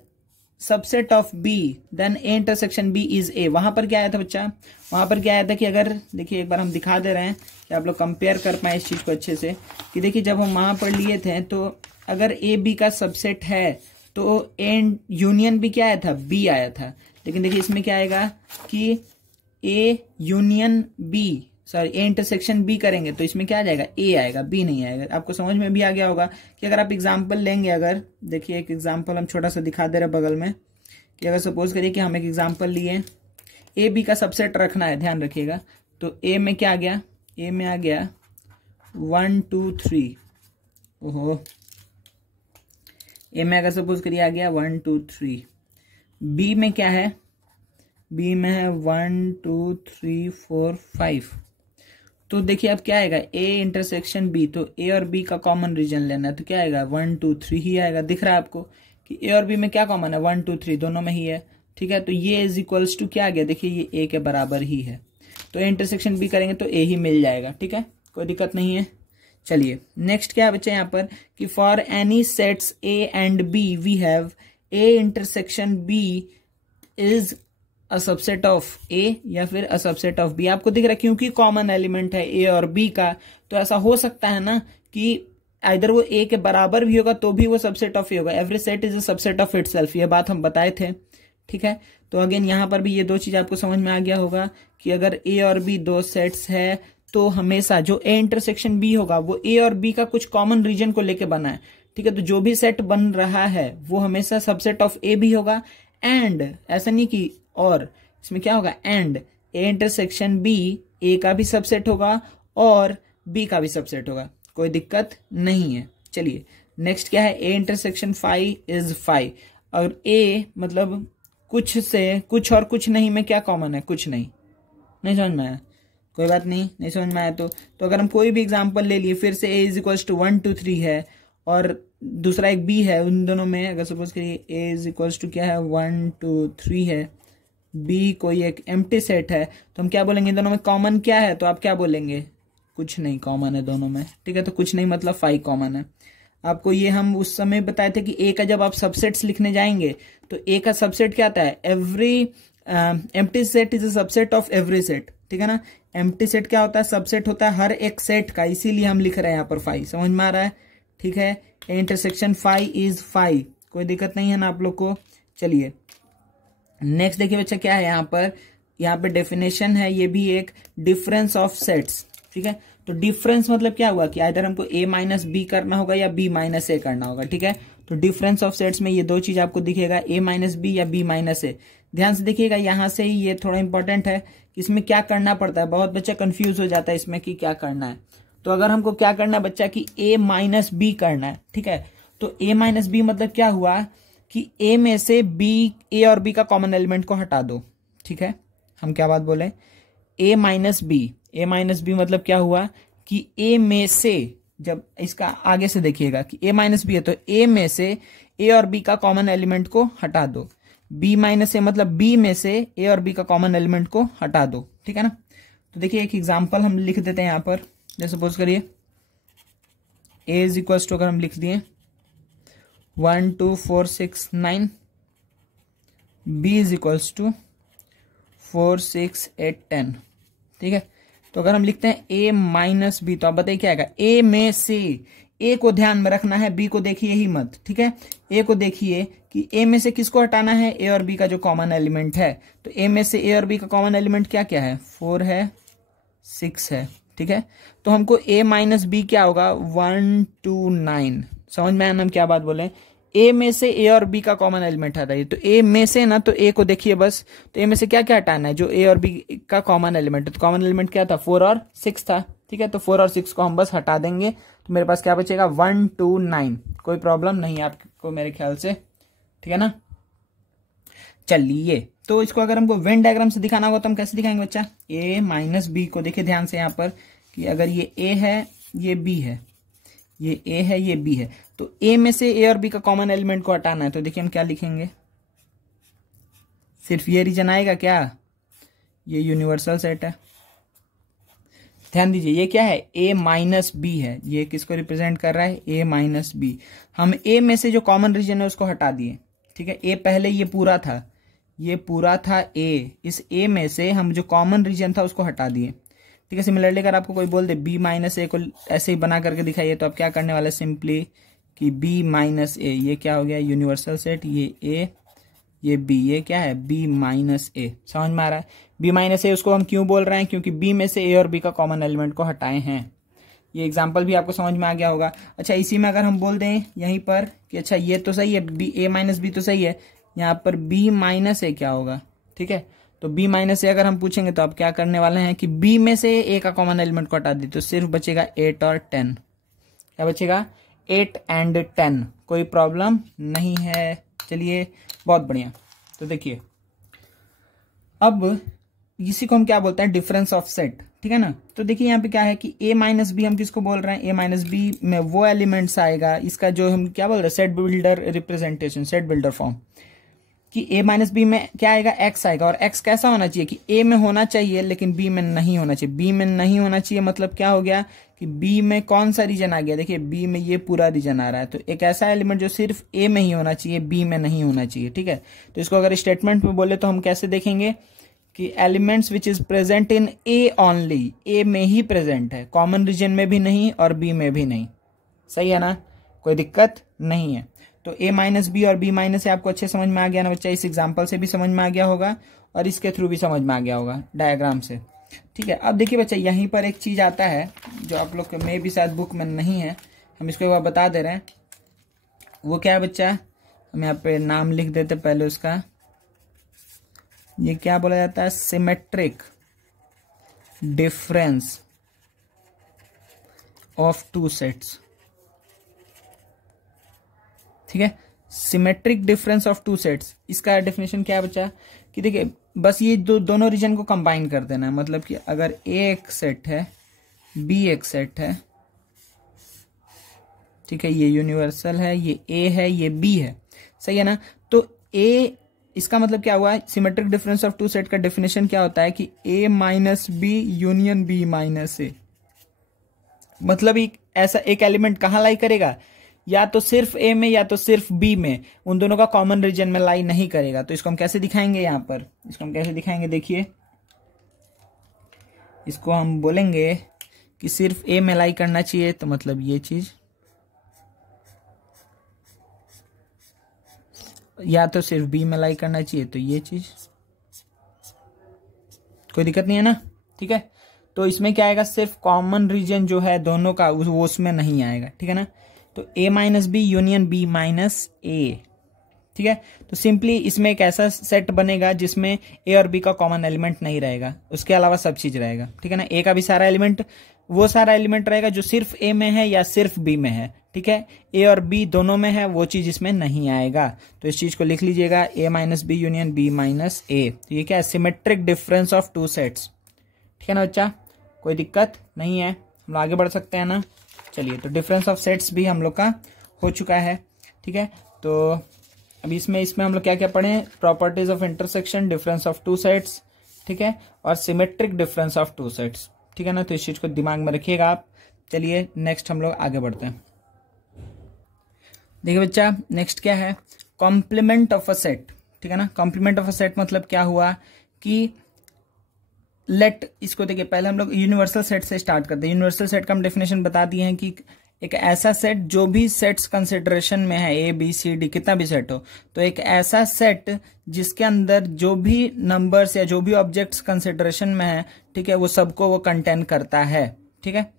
subset of B then A intersection B is A. वहां पर क्या आया था बच्चा, वहां पर क्या आया था कि अगर देखिए एक बार हम दिखा दे रहे हैं कि आप लोग कंपेयर कर पाए इस चीज को अच्छे से, कि देखिए जब हम वहां पर लिए थे तो अगर ए बी का सबसेट है तो ए यूनियन भी क्या आया था, बी आया था। लेकिन देखिए इसमें क्या आएगा कि A union B, sorry A intersection B करेंगे तो इसमें क्या आ जाएगा, ए आएगा, बी नहीं आएगा। आपको समझ में भी आ गया होगा कि अगर आप एग्जांपल लेंगे, अगर देखिए एक एग्जांपल हम छोटा सा दिखा दे रहे बगल में, कि अगर सपोज करिए कि हम एक एग्जांपल लिए, ए बी का सबसेट रखना है, ध्यान रखिएगा। तो ए में क्या आ गया, ए में आ गया 1 2 3, ओहो, ए में अगर सपोज करिए आ गया 1 2 3। बी में क्या है, बी में है 1 2 3 4 5। तो देखिए अब क्या आएगा, ए इंटरसेक्शन बी, तो ए और बी का कॉमन रीजन लेना है, तो क्या आएगा 1 2 3 ही आएगा। दिख रहा है आपको कि ए और बी में क्या कॉमन है, 1 2 3 दोनों में ही है। ठीक है, तो ये इज इक्वल्स टू क्या आ गया, देखिए ये ए के बराबर ही है, तो ए इंटरसेक्शन बी करेंगे तो ए ही मिल जाएगा। ठीक है, कोई दिक्कत नहीं है। चलिए नेक्स्ट क्या है बच्चे यहाँ पर, कि for any sets A and B we have A intersection B is a subset of A या फिर अ सबसेट ऑफ बी। आपको दिख रहा है क्योंकि कॉमन एलिमेंट है ए और बी का, तो ऐसा हो सकता है ना कि इधर वो ए के बराबर भी होगा तो भी वो सबसेट ऑफ ए होगा। Every set is a subset of itself, ये बात हम बताए थे। ठीक है, तो अगेन यहाँ पर भी ये दो चीज आपको समझ में आ गया होगा कि अगर ए और बी दो सेट्स है तो हमेशा जो ए इंटरसेक्शन बी होगा वो ए और बी का कुछ कॉमन रीजन को लेके बना है। ठीक है, तो जो भी सेट बन रहा है वो हमेशा सबसेट ऑफ ए भी होगा। एंड ऐसा नहीं कि और, इसमें क्या होगा, एंड ए इंटरसेक्शन बी ए का भी सबसेट होगा और बी का भी सबसेट होगा, कोई दिक्कत नहीं है। चलिए नेक्स्ट क्या है, ए इंटरसेक्शन फाइव इज 5, और ए मतलब कुछ से कुछ और कुछ नहीं में क्या कॉमन है, कुछ नहीं। नहीं समझ में आया, कोई बात नहीं, नहीं समझ में आया तो अगर हम कोई भी एग्जांपल ले लिए, फिर से ए इज इक्वल्स टू 1 2 3 है और दूसरा एक बी है, उन दोनों में अगर सपोज करिए ए इज इक्वल्स टू क्या है 1 2 3 है, बी कोई एक एम्प्टी सेट है, तो हम क्या बोलेंगे, दोनों में कॉमन क्या है, तो आप क्या बोलेंगे, कुछ नहीं कॉमन है दोनों में। ठीक है, तो कुछ नहीं मतलब 5 कॉमन है। आपको ये हम उस समय बताए थे कि ए का जब आप सबसेट्स लिखने जाएंगे तो ए का सबसेट क्या आता है, every empty set is a subset of every set. ठीक है ना, एम्प्टी सेट क्या होता है, सबसेट होता है हर एक सेट का, इसीलिए हम लिख रहे हैं यहाँ पर 5। समझ में आ रहा है। ठीक है, ए इंटरसेक्शन 5 इज 5, कोई दिक्कत नहीं है ना आप लोग को। चलिए नेक्स्ट देखिए बच्चा क्या है यहाँ पर, यहाँ पे डेफिनेशन है, ये भी एक डिफरेंस ऑफ सेट्स। ठीक है, तो डिफरेंस मतलब क्या हुआ कि इधर हमको a माइनस बी करना होगा या b माइनस ए करना होगा। ठीक है, तो डिफरेंस ऑफ सेट्स में ये दो चीज आपको दिखेगा, a माइनस बी या b माइनस ए। ध्यान से देखिएगा, यहां से ही ये थोड़ा इंपॉर्टेंट है कि इसमें क्या करना पड़ता है, बहुत बच्चा कंफ्यूज हो जाता है इसमें कि क्या करना है। तो अगर हमको क्या करना है बच्चा कि a माइनस बी करना है। ठीक है, तो a माइनस बी मतलब क्या हुआ कि a में से b, a और b का कॉमन एलिमेंट को हटा दो। ठीक है, हम क्या बात बोले, a माइनस बी मतलब क्या हुआ कि a में से, जब इसका आगे से देखिएगा कि a माइनस बी है तो a में से a और b का कॉमन एलिमेंट को हटा दो, b माइनस ए मतलब b में से a और b का कॉमन एलिमेंट को हटा दो। ठीक है ना, तो देखिए एक एग्जांपल हम लिख देते हैं यहाँ पर, जैसे सपोज करिए a इज इक्वल्स टू, अगर हम लिख दिए 1 2 4 6 9, b इज इक्वल्स टू 4 6 8 10। ठीक है, तो अगर हम लिखते हैं a माइनस बी, तो आप बताइए क्या आएगा, a में से, a को ध्यान में रखना है, b को देखिए ही मत। ठीक है, a को देखिए कि a में से किसको हटाना है, a और b का जो कॉमन एलिमेंट है। तो a में से a और b का कॉमन एलिमेंट क्या क्या है, 4 है 6 है। ठीक है, तो हमको a माइनस बी क्या होगा 1 2 9। समझ में आया हम क्या बात बोले, ए में से ए और बी का कॉमन एलिमेंट हटाइए। तो ए में से ना, तो ए को देखिए बस, तो ए में से क्या क्या हटाना है, जो ए और बी का कॉमन एलिमेंट है। तो कॉमन एलिमेंट क्या था, 4 और 6 था, ठीक है। तो 4 और 6 को हम बस हटा देंगे, तो मेरे पास क्या बचेगा, 1 2 9। कोई प्रॉब्लम नहीं है आपको मेरे ख्याल से, ठीक है ना। चलिए, तो इसको अगर हमको वेन डायग्राम से दिखाना होगा तो हम कैसे दिखाएंगे बच्चा, ए माइनस बी को देखिए ध्यान से यहाँ पर, कि अगर ये ए है, ये बी है, ये ए है, ये बी है, तो ए में से ए और बी का कॉमन एलिमेंट को हटाना है। तो देखिए हम क्या लिखेंगे, सिर्फ ये रीजन आएगा क्या, ये यूनिवर्सल सेट है। ध्यान दीजिए, ये क्या है, ए माइनस बी है, ये किसको रिप्रेजेंट कर रहा है, ए माइनस बी। हम ए में से जो कॉमन रीजन है उसको हटा दिए, ठीक है। ए पहले ये पूरा था, ये पूरा था ए, इस ए में से हम जो कॉमन रीजन था उसको हटा दिए, ठीक है। सिमिलरली अगर आपको कोई बोल दे बी माइनस ए को ऐसे ही बना करके दिखाइए, तो आप क्या करने वाले, सिंपली कि बी माइनस ए, ये क्या हो गया, यूनिवर्सल सेट, ये ए, ये बी, ये क्या है, बी माइनस ए। समझ में आ रहा है, बी माइनस ए उसको हम क्यों बोल रहे हैं, क्योंकि बी में से ए और बी का कॉमन एलिमेंट को हटाए हैं। ये एग्जाम्पल भी आपको समझ में आ गया होगा। अच्छा, इसी में अगर हम बोल दें यहीं पर कि अच्छा ये तो सही है, बी ए माइनस बी तो सही है, यहाँ पर बी माइनस ए क्या होगा, ठीक है। तो b माइनस ए अगर हम पूछेंगे तो आप क्या करने वाले हैं कि b में से a का कॉमन एलिमेंट को हटा दी, तो सिर्फ बचेगा 8 और 10। क्या बचेगा, 8 एंड 10। कोई प्रॉब्लम नहीं है। चलिए, बहुत बढ़िया। तो देखिए, अब इसी को हम क्या बोलते हैं, डिफरेंस ऑफ सेट, ठीक है ना। तो देखिए यहाँ पे क्या है कि a माइनस बी हम किसको बोल रहे हैं, a माइनस बी में वो एलिमेंट्स आएगा, इसका जो हम क्या बोल रहे हैं, set builder representation, set builder form, कि a माइनस बी में क्या आएगा, x आएगा। और x कैसा होना चाहिए कि a में होना चाहिए लेकिन b में नहीं होना चाहिए। b में नहीं होना चाहिए मतलब क्या हो गया कि b में कौन सा रीजन आ गया, देखिए b में ये पूरा रीजन आ रहा है। तो एक ऐसा एलिमेंट जो सिर्फ a में ही होना चाहिए, b में नहीं होना चाहिए, ठीक है। तो इसको अगर स्टेटमेंट में बोले तो हम कैसे देखेंगे कि elements which is present in a only, a में ही प्रेजेंट है, कॉमन रीजन में भी नहीं और b में भी नहीं। सही है ना, कोई दिक्कत नहीं है। तो a माइनस बी और b माइनस ए आपको अच्छे समझ में आ गया ना बच्चा, इस एग्जाम्पल से भी समझ में आ गया होगा और इसके थ्रू भी समझ में आ गया होगा डायग्राम से, ठीक है। अब देखिए बच्चा, यहीं पर एक चीज आता है जो आप लोग में भी शायद बुक में नहीं है, हम इसको एक बार बता दे रहे हैं। वो क्या है बच्चा, हम यहाँ पे नाम लिख देते पहले उसका। ये क्या बोला जाता है, symmetric difference of two sets, ठीक है। Symmetric difference of two sets, इसका डेफिनेशन क्या है बच्चा कि देखिए बस ये दोनों रीजन को कंबाइन कर देना है। मतलब कि अगर ए एक सेट है, बी एक सेट है, ठीक है, ये यूनिवर्सल है, ये ए है, ये बी है, सही है ना। तो ए, इसका मतलब क्या हुआ, symmetric difference of two set का डेफिनेशन क्या होता है कि A minus B union B minus A. मतलब एक ऐसा एक एलिमेंट कहां लाई करेगा, या तो सिर्फ ए में या तो सिर्फ बी में, उन दोनों का कॉमन रीजन में लाई नहीं करेगा। तो इसको हम कैसे दिखाएंगे, यहां पर इसको हम कैसे दिखाएंगे, देखिए इसको हम बोलेंगे कि सिर्फ ए में लाई करना चाहिए, तो मतलब ये चीज, या तो सिर्फ बी में लाई करना चाहिए, तो ये चीज। कोई दिक्कत नहीं है ना, ठीक है। तो इसमें क्या आएगा, सिर्फ कॉमन रीजन जो है दोनों का वो उसमें नहीं आएगा, ठीक है ना। तो a minus B union b minus A, ठीक है। तो सिंपली इसमें एक ऐसा सेट बनेगा जिसमें a और b का कॉमन एलिमेंट नहीं रहेगा, उसके अलावा सब चीज रहेगा, ठीक है ना। a का भी सारा एलिमेंट, वो सारा एलिमेंट रहेगा जो सिर्फ a में है या सिर्फ b में है, ठीक है। a और b दोनों में है, वो चीज इसमें नहीं आएगा। तो इस चीज को लिख लीजिएगा, a minus B union b minus A. तो ये क्या है, symmetric difference of two sets, ठीक है ना बच्चा, कोई दिक्कत नहीं है, हम आगे बढ़ सकते हैं ना। चलिए, तो डिफरेंस ऑफ सेट्स भी हम लोग का हो चुका है, ठीक है। तो अभी इसमें हम लोग क्या क्या पढ़े, properties of intersection, difference of two sets, ठीक है, और symmetric difference of two sets, ठीक है ना। तो इस चीज को दिमाग में रखिएगा आप। चलिए नेक्स्ट हम लोग आगे बढ़ते हैं। देखिए बच्चा, नेक्स्ट क्या है, कॉम्प्लीमेंट ऑफ अ सेट, ठीक है ना। कॉम्प्लीमेंट ऑफ अ सेट मतलब क्या हुआ कि लेट, इसको देखिए पहले हम लोग यूनिवर्सल सेट से स्टार्ट करते हैं। यूनिवर्सल सेट का हम डेफिनेशन बता दिए हैं कि एक ऐसा सेट जो भी सेट्स कंसिडरेशन में है, ए बी सी डी कितना भी सेट हो, तो एक ऐसा सेट जिसके अंदर जो भी नंबर्स या जो भी ऑब्जेक्ट्स कंसिडरेशन में है, ठीक है, वो सबको वो कंटेन करता है, ठीक है।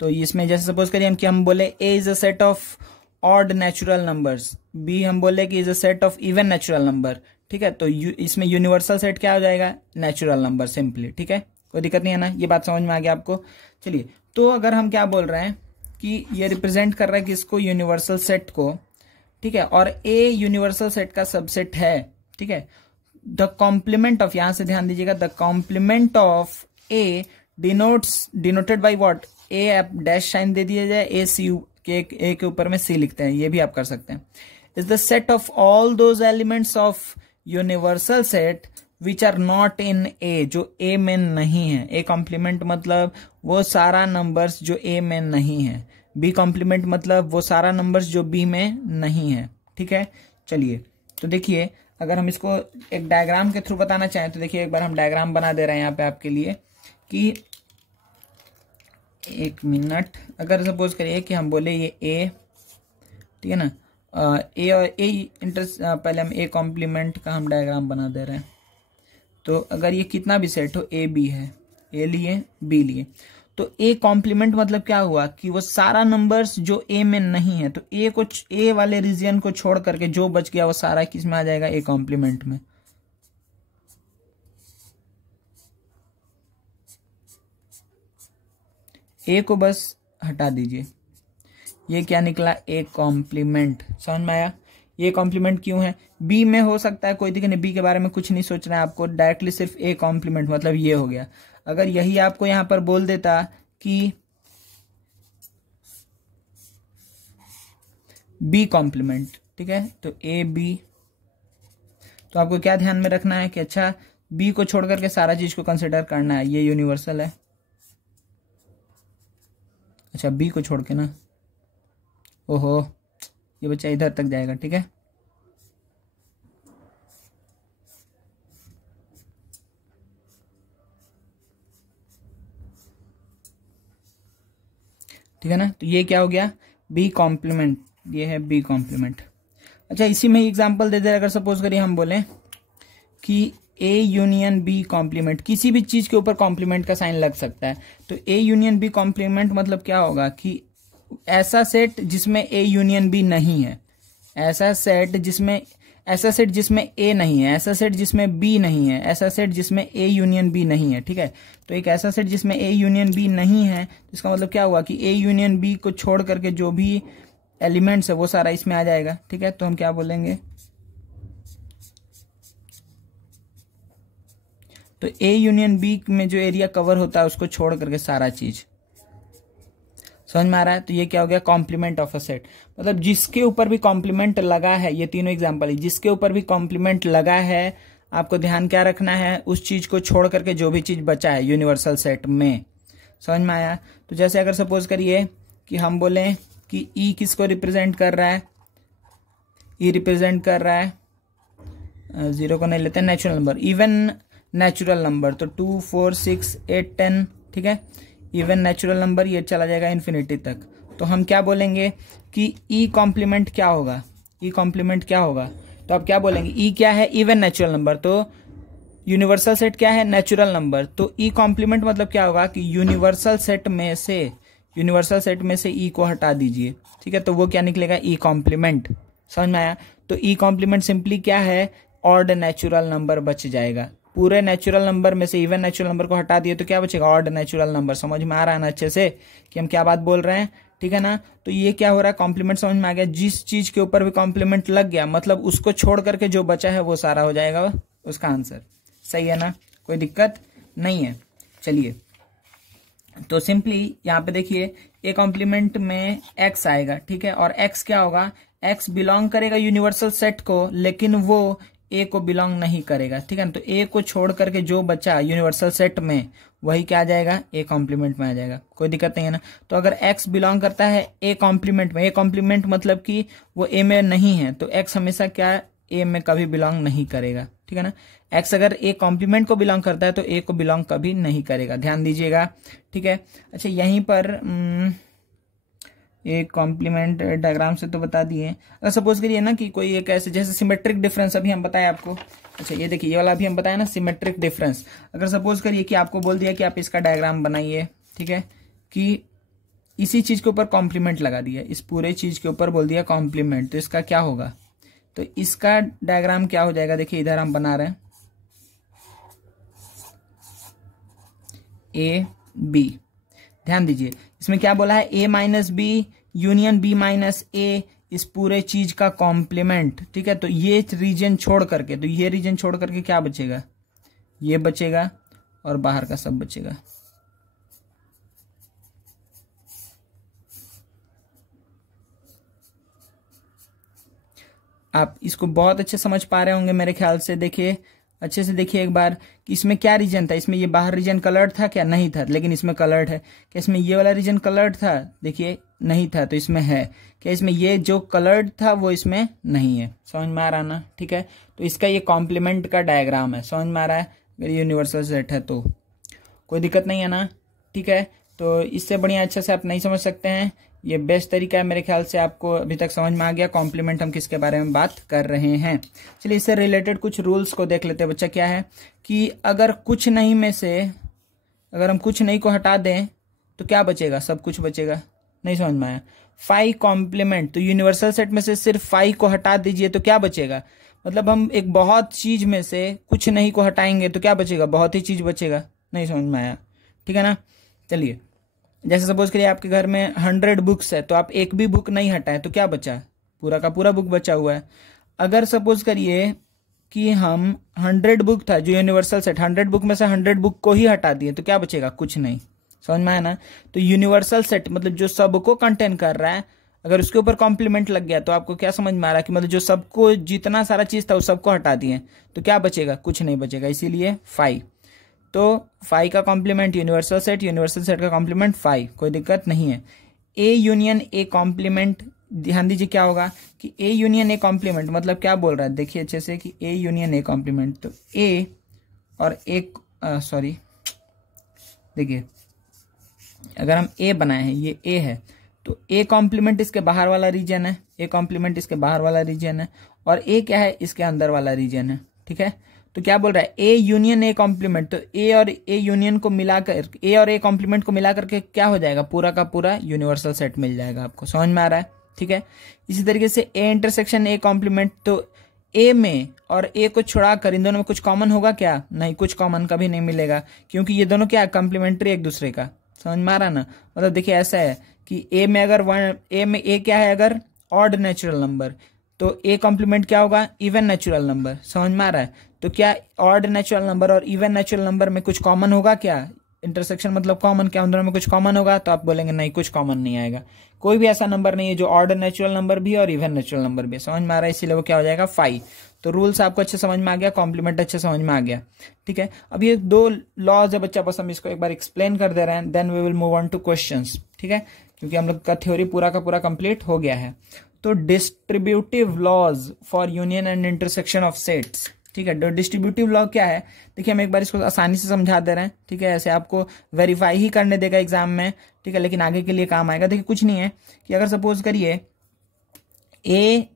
तो इसमें जैसे सपोज करिए हम कि हम बोले A is a set of odd natural numbers, B हम बोले कि is a set of even natural number, ठीक है। तो इसमें यूनिवर्सल सेट क्या हो जाएगा, नेचुरल नंबर सिंपली, ठीक है, कोई दिक्कत नहीं है ना, ये बात समझ में आ गया आपको। चलिए, तो अगर हम क्या बोल रहे हैं कि ये रिप्रेजेंट कर रहा है किसको, यूनिवर्सल सेट को, ठीक है, और ए यूनिवर्सल सेट का सबसेट है, ठीक है। द कॉम्प्लीमेंट ऑफ, यहां से ध्यान दीजिएगा, the complement of A denoted by what, A आप डैश साइन दे दिया जाए, ए सी के, ए के ऊपर में सी लिखते हैं, ये भी आप कर सकते हैं, is the set of all those elements of universal set which are not in A, जो ए में नहीं है। ए कॉम्प्लीमेंट मतलब वो सारा नंबर्स जो ए में नहीं है, बी कॉम्प्लीमेंट मतलब वो सारा नंबर्स जो बी में नहीं है, ठीक है। चलिए, तो देखिए, अगर हम इसको एक डायग्राम के थ्रू बताना चाहें तो देखिए, एक बार हम डायग्राम बना दे रहे हैं यहाँ पे आपके लिए कि एक मिनट, अगर सपोज करिए कि हम बोले ये ए, ठीक है ना, ए और ए पहले हम ए कॉम्प्लीमेंट का हम डायग्राम बना दे रहे हैं। तो अगर ये कितना भी सेट हो, ए बी है, ए लिए बी लिए, तो ए कॉम्प्लीमेंट मतलब क्या हुआ कि वो सारा नंबर्स जो ए में नहीं है, तो ए को, ए वाले रीजन को छोड़ करके जो बच गया वो सारा किस में आ जाएगा, ए कॉम्प्लीमेंट में। ए को बस हटा दीजिए, ये क्या निकला, ए कॉम्प्लीमेंट, समझ में आया। ये कॉम्प्लीमेंट क्यों है, बी में हो सकता है, कोई दिक्कत नहीं, बी के बारे में कुछ नहीं सोचना है आपको, डायरेक्टली सिर्फ ए कॉम्प्लीमेंट मतलब ये हो गया। अगर यही आपको यहां पर बोल देता कि बी कॉम्प्लीमेंट, ठीक है, तो ए बी, तो आपको क्या ध्यान में रखना है कि अच्छा बी को छोड़ करके सारा चीज को कंसिडर करना है, ये यूनिवर्सल है, अच्छा बी को छोड़ के ना, ओहो ये बच्चा इधर तक जाएगा, ठीक है। ठीक है ना, तो ये क्या हो गया, बी कॉम्प्लीमेंट, ये है बी कॉम्प्लीमेंट। अच्छा, इसी में एग्जांपल दे दे, अगर सपोज करिए हम बोले कि ए यूनियन बी कॉम्प्लीमेंट, किसी भी चीज के ऊपर कॉम्प्लीमेंट का साइन लग सकता है, तो ए यूनियन बी कॉम्प्लीमेंट मतलब क्या होगा कि ऐसा सेट जिसमें ए यूनियन बी नहीं है, ऐसा सेट जिसमें ए नहीं है, ऐसा सेट जिसमें बी नहीं है, ऐसा सेट जिसमें ए यूनियन बी नहीं है, ठीक है। तो एक ऐसा सेट जिसमें ए यूनियन बी नहीं है, तो इसका मतलब क्या हुआ कि ए यूनियन बी को छोड़ करके जो भी एलिमेंट्स है वो सारा इसमें आ जाएगा, ठीक है। तो हम क्या बोलेंगे, तो ए यूनियन बी में जो एरिया कवर होता है उसको छोड़ करके सारा चीज, समझ में आ रहा है। तो ये क्या हो गया, कॉम्प्लीमेंट ऑफ अ सेट, मतलब जिसके ऊपर भी कॉम्प्लीमेंट लगा है, ये तीनों एग्जांपल है, जिसके ऊपर भी कॉम्प्लीमेंट लगा है, आपको ध्यान क्या रखना है, उस चीज को छोड़ करके जो भी चीज बचा है यूनिवर्सल सेट में, समझ में आया। तो जैसे अगर सपोज करिए कि हम बोले कि ई किसको रिप्रेजेंट कर रहा है, ई रिप्रेजेंट कर रहा है, जीरो को नहीं लेते, natural number, even natural number, तो 2 4 6 8 10, ठीक है, इवन नेचुरल नंबर, ये चला जाएगा इन्फिनिटी तक। तो हम क्या बोलेंगे कि ई कॉम्प्लीमेंट क्या होगा, ई कॉम्प्लीमेंट क्या होगा, तो आप क्या बोलेंगे, ई क्या है, इवन नेचुरल नंबर, तो यूनिवर्सल सेट क्या है, नेचुरल नंबर, तो ई कॉम्प्लीमेंट मतलब क्या होगा कि यूनिवर्सल सेट में से ई को हटा दीजिए, ठीक है, तो वो क्या निकलेगा, ई कॉम्प्लीमेंट, समझ में आया। तो ई कॉम्प्लीमेंट सिंपली क्या है, ऑड नेचुरल नंबर बच जाएगा, पूरे नेचुरल नंबर में से इवन नेचुरल नंबर को हटा दिए तो क्या बचेगा, ऑड नेचुरल नंबर। समझ में आ रहा है ना अच्छे से कि हम क्या बात बोल रहे हैं, ठीक है ना। तो ये क्या हो रहा है, कॉम्प्लीमेंट समझ में आ गया, जिस चीज के ऊपर भी कॉम्प्लीमेंट लग गया मतलब उसको छोड़ करके जो बचा है वो सारा हो जाएगा उसका आंसर, सही है ना, कोई दिक्कत नहीं है। चलिए, तो सिंपली यहाँ पे देखिए, ए कॉम्प्लीमेंट में एक्स आएगा, ठीक है, और एक्स क्या होगा, एक्स बिलोंग करेगा यूनिवर्सल सेट को, लेकिन वो ए को बिलोंग नहीं करेगा, ठीक है ना। तो ए को छोड़ करके जो बचा यूनिवर्सल सेट में वही क्या आ जाएगा, ए कॉम्प्लीमेंट में आ जाएगा, कोई दिक्कत नहीं है ना। तो अगर एक्स बिलोंग करता है ए कॉम्प्लीमेंट में, ए कॉम्प्लीमेंट मतलब कि वो ए में नहीं है, तो एक्स हमेशा क्या ए में कभी बिलोंग नहीं करेगा, ठीक है ना। एक्स अगर ए कॉम्प्लीमेंट को बिलोंग करता है तो ए को बिलोंग कभी नहीं करेगा, ध्यान दीजिएगा, ठीक है। अच्छा, यहीं पर एक कॉम्प्लीमेंट डायग्राम से तो बता दिए। अगर सपोज करिए ना कि कोई एक ऐसे, जैसे सिमेट्रिक डिफरेंस अभी हम बताए आपको, अच्छा ये देखिए ये वाला अभी हम बताया ना सिमेट्रिक डिफरेंस। अगर सपोज करिए कि आपको बोल दिया कि आप इसका डायग्राम बनाइए, ठीक है, कि इसी चीज के ऊपर कॉम्प्लीमेंट लगा दिया, इस पूरे चीज के ऊपर बोल दिया कॉम्प्लीमेंट, तो इसका क्या होगा, तो इसका डायग्राम क्या हो जाएगा, देखिए इधर हम बना रहे हैं ए बी, ध्यान दीजिए इसमें क्या बोला है, A minus B union B minus A, इस पूरे चीज का कॉम्प्लीमेंट, ठीक है। तो ये रीजन छोड़ करके, तो ये रीजन छोड़ करके क्या बचेगा, ये बचेगा और बाहर का सब बचेगा। आप इसको बहुत अच्छे समझ पा रहे होंगे मेरे ख्याल से। देखिए अच्छे से देखिए एक बार कि इसमें क्या रीजन था, इसमें ये बाहर रीजन कलर्ड था क्या, नहीं था, लेकिन इसमें कलर्ड है। क्या इसमें ये वाला रीजन कलर्ड था, देखिए नहीं था, तो इसमें है। क्या इसमें ये जो कलर्ड था वो इसमें नहीं है, समझ में आ रहा ना, ठीक है। तो इसका ये कॉम्प्लीमेंट का डायग्राम है, समझ में आ रहा है, अगर यूनिवर्सल सेट है तो कोई दिक्कत नहीं है ना, ठीक है। तो इससे बढ़िया अच्छे से आप नहीं समझ सकते हैं, ये बेस्ट तरीका है मेरे ख्याल से, आपको अभी तक समझ में आ गया कॉम्प्लीमेंट हम किसके बारे में बात कर रहे हैं। चलिए इससे रिलेटेड कुछ रूल्स को देख लेते हैं बच्चा। क्या है कि अगर कुछ नहीं में से अगर हम कुछ नहीं को हटा दें तो क्या बचेगा, सब कुछ बचेगा, नहीं समझ में आया। फाइव कॉम्प्लीमेंट, तो यूनिवर्सल सेट में से सिर्फ फाइव को हटा दीजिए तो क्या बचेगा, मतलब हम एक बहुत चीज में से कुछ नहीं को हटाएंगे तो क्या बचेगा, बहुत ही चीज बचेगा, नहीं समझ में आया, ठीक है ना। चलिए जैसे सपोज करिए आपके घर में 100 बुक्स है, तो आप एक भी बुक नहीं हटाए तो क्या बचा, पूरा का पूरा बुक बचा हुआ है। अगर सपोज करिए कि हम 100 बुक था जो यूनिवर्सल सेट, 100 बुक में से 100 बुक को ही हटा दिए तो क्या बचेगा, कुछ नहीं, समझ में आया ना। तो यूनिवर्सल सेट मतलब जो सबको कंटेन कर रहा है, अगर उसके ऊपर कॉम्प्लीमेंट लग गया तो आपको क्या समझ में आ रहा है कि मतलब जो सबको जितना सारा चीज था वो सबको हटा दिए तो क्या बचेगा, कुछ नहीं बचेगा, इसीलिए 5। तो 5 का कॉम्प्लीमेंट यूनिवर्सल सेट का कॉम्प्लीमेंट 5, कोई दिक्कत नहीं है। ए यूनियन ए कॉम्प्लीमेंट, ध्यान दीजिए क्या होगा कि ए यूनियन ए कॉम्प्लीमेंट मतलब क्या बोल रहा है, देखिए अच्छे से कि ए यूनियन ए कॉम्प्लीमेंट, तो ए और एक सॉरी देखिए अगर हम ए बनाए हैं, ये ए है, तो ए कॉम्प्लीमेंट इसके बाहर वाला रीजन है, ए कॉम्प्लीमेंट इसके बाहर वाला रीजन है, और ए क्या है, इसके अंदर वाला रीजन है, ठीक है। तो क्या बोल रहा है, ए यूनियन ए कॉम्प्लीमेंट, तो ए और ए यूनियन को मिलाकर, ए और ए कॉम्प्लीमेंट को मिलाकर के क्या हो जाएगा, पूरा का पूरा यूनिवर्सल सेट मिल जाएगा, आपको समझ में आ रहा है, ठीक है। इसी तरीके से ए इंटरसेक्शन ए कॉम्प्लीमेंट, तो ए में और ए को छुड़ाकर इन दोनों में कुछ कॉमन होगा क्या, नहीं, कुछ कॉमन कभी नहीं मिलेगा, क्योंकि ये दोनों क्या कॉम्प्लीमेंट्री एक दूसरे का, समझ में आ रहा ना। मतलब देखिए ऐसा है कि ए में अगर ए क्या है, अगर ऑड नेचुरल नंबर, तो ए कॉम्प्लीमेंट क्या होगा, इवन नेचुरल नंबर, समझ में आ रहा है। तो क्या ऑड नेचुरल नंबर और इवन नेचुरल नंबर में कुछ कॉमन होगा क्या, इंटरसेक्शन मतलब कॉमन, क्या उन दोनों में कुछ कॉमन होगा, तो आप बोलेंगे नहीं, कुछ कॉमन नहीं आएगा, कोई भी ऐसा नंबर नहीं है जो ऑड नेचुरल नंबर भी है और इवन नेचुरल नंबर भी है, समझ में आ रहा है, इसीलिए वो क्या हो जाएगा 5। तो रूल्स आपको अच्छे समझ में आ गया, कॉम्प्लीमेंट अच्छे समझ में आ गया, ठीक है। अब ये 2 लॉज है बच्चा, बस हम इसको एक बार एक्सप्लेन कर दे रहे हैं, then we will move on to questions, ठीक है, क्योंकि हम लोग का थ्योरी पूरा का पूरा कंप्लीट हो गया है। तो distributive laws for union and intersection of sets, ठीक है। डिस्ट्रीब्यूटिव लॉ क्या है, देखिए हम एक बार इसको आसानी से समझा दे रहे हैं, ठीक है, ऐसे आपको वेरीफाई ही करने देगा एग्जाम में, ठीक है, लेकिन आगे के लिए काम आएगा। देखिए कुछ नहीं है कि अगर सपोज करिए A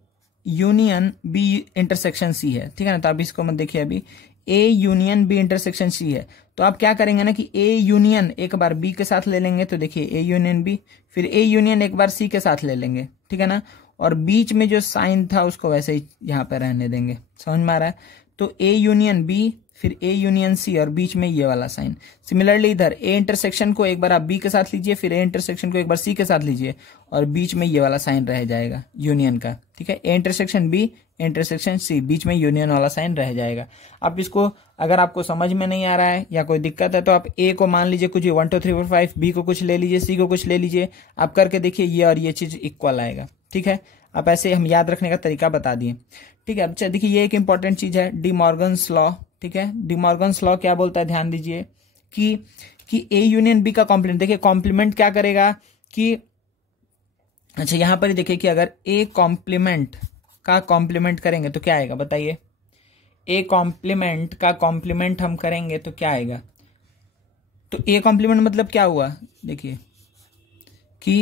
union B intersection C है, ठीक है ना, तो आप इसको मत देखिए, अभी A union B intersection C है, तो आप क्या करेंगे ना कि ए यूनियन एक बार बी के साथ ले लेंगे, तो देखिए ए यूनियन बी, फिर ए यूनियन एक बार सी के साथ ले लेंगे, ठीक है ना, और बीच में जो साइन था उसको वैसे ही यहाँ पे रहने देंगे, समझ में आ रहा है। तो ए यूनियन बी, फिर ए यूनियन सी, और बीच में ये वाला साइन। सिमिलरली इधर ए इंटरसेक्शन को एक बार आप बी के साथ लीजिए, फिर ए इंटरसेक्शन को एक बार सी के साथ लीजिए, और बीच में ये वाला साइन रह जाएगा यूनियन का, ठीक है। A intersection B, intersection C, बीच में यूनियन वाला साइन रह जाएगा। आप इसको अगर आपको समझ में नहीं आ रहा है या कोई दिक्कत है तो आप ए को मान लीजिए कुछ 1 2 3 4 5, बी को कुछ ले लीजिए, सी को कुछ ले लीजिए, आप करके देखिए ये और ये चीज इक्वल आएगा, ठीक है। आप ऐसे हम याद रखने का तरीका बता दिए, ठीक है। अच्छा देखिए ये एक इंपॉर्टेंट चीज है, डी मॉर्गन्स लॉ, ठीक है। डी मॉर्गन्स लॉ क्या बोलता है, ध्यान दीजिए कि ए यूनियन बी का कॉम्प्लीमेंट, देखिए कॉम्प्लीमेंट क्या करेगा कि, अच्छा यहां पर ही देखिए कि अगर ए कॉम्प्लीमेंट का कॉम्प्लीमेंट करेंगे तो क्या आएगा, बताइए, ए कॉम्प्लीमेंट का कॉम्प्लीमेंट हम करेंगे तो क्या आएगा, तो ए कॉम्प्लीमेंट मतलब क्या हुआ, देखिए कि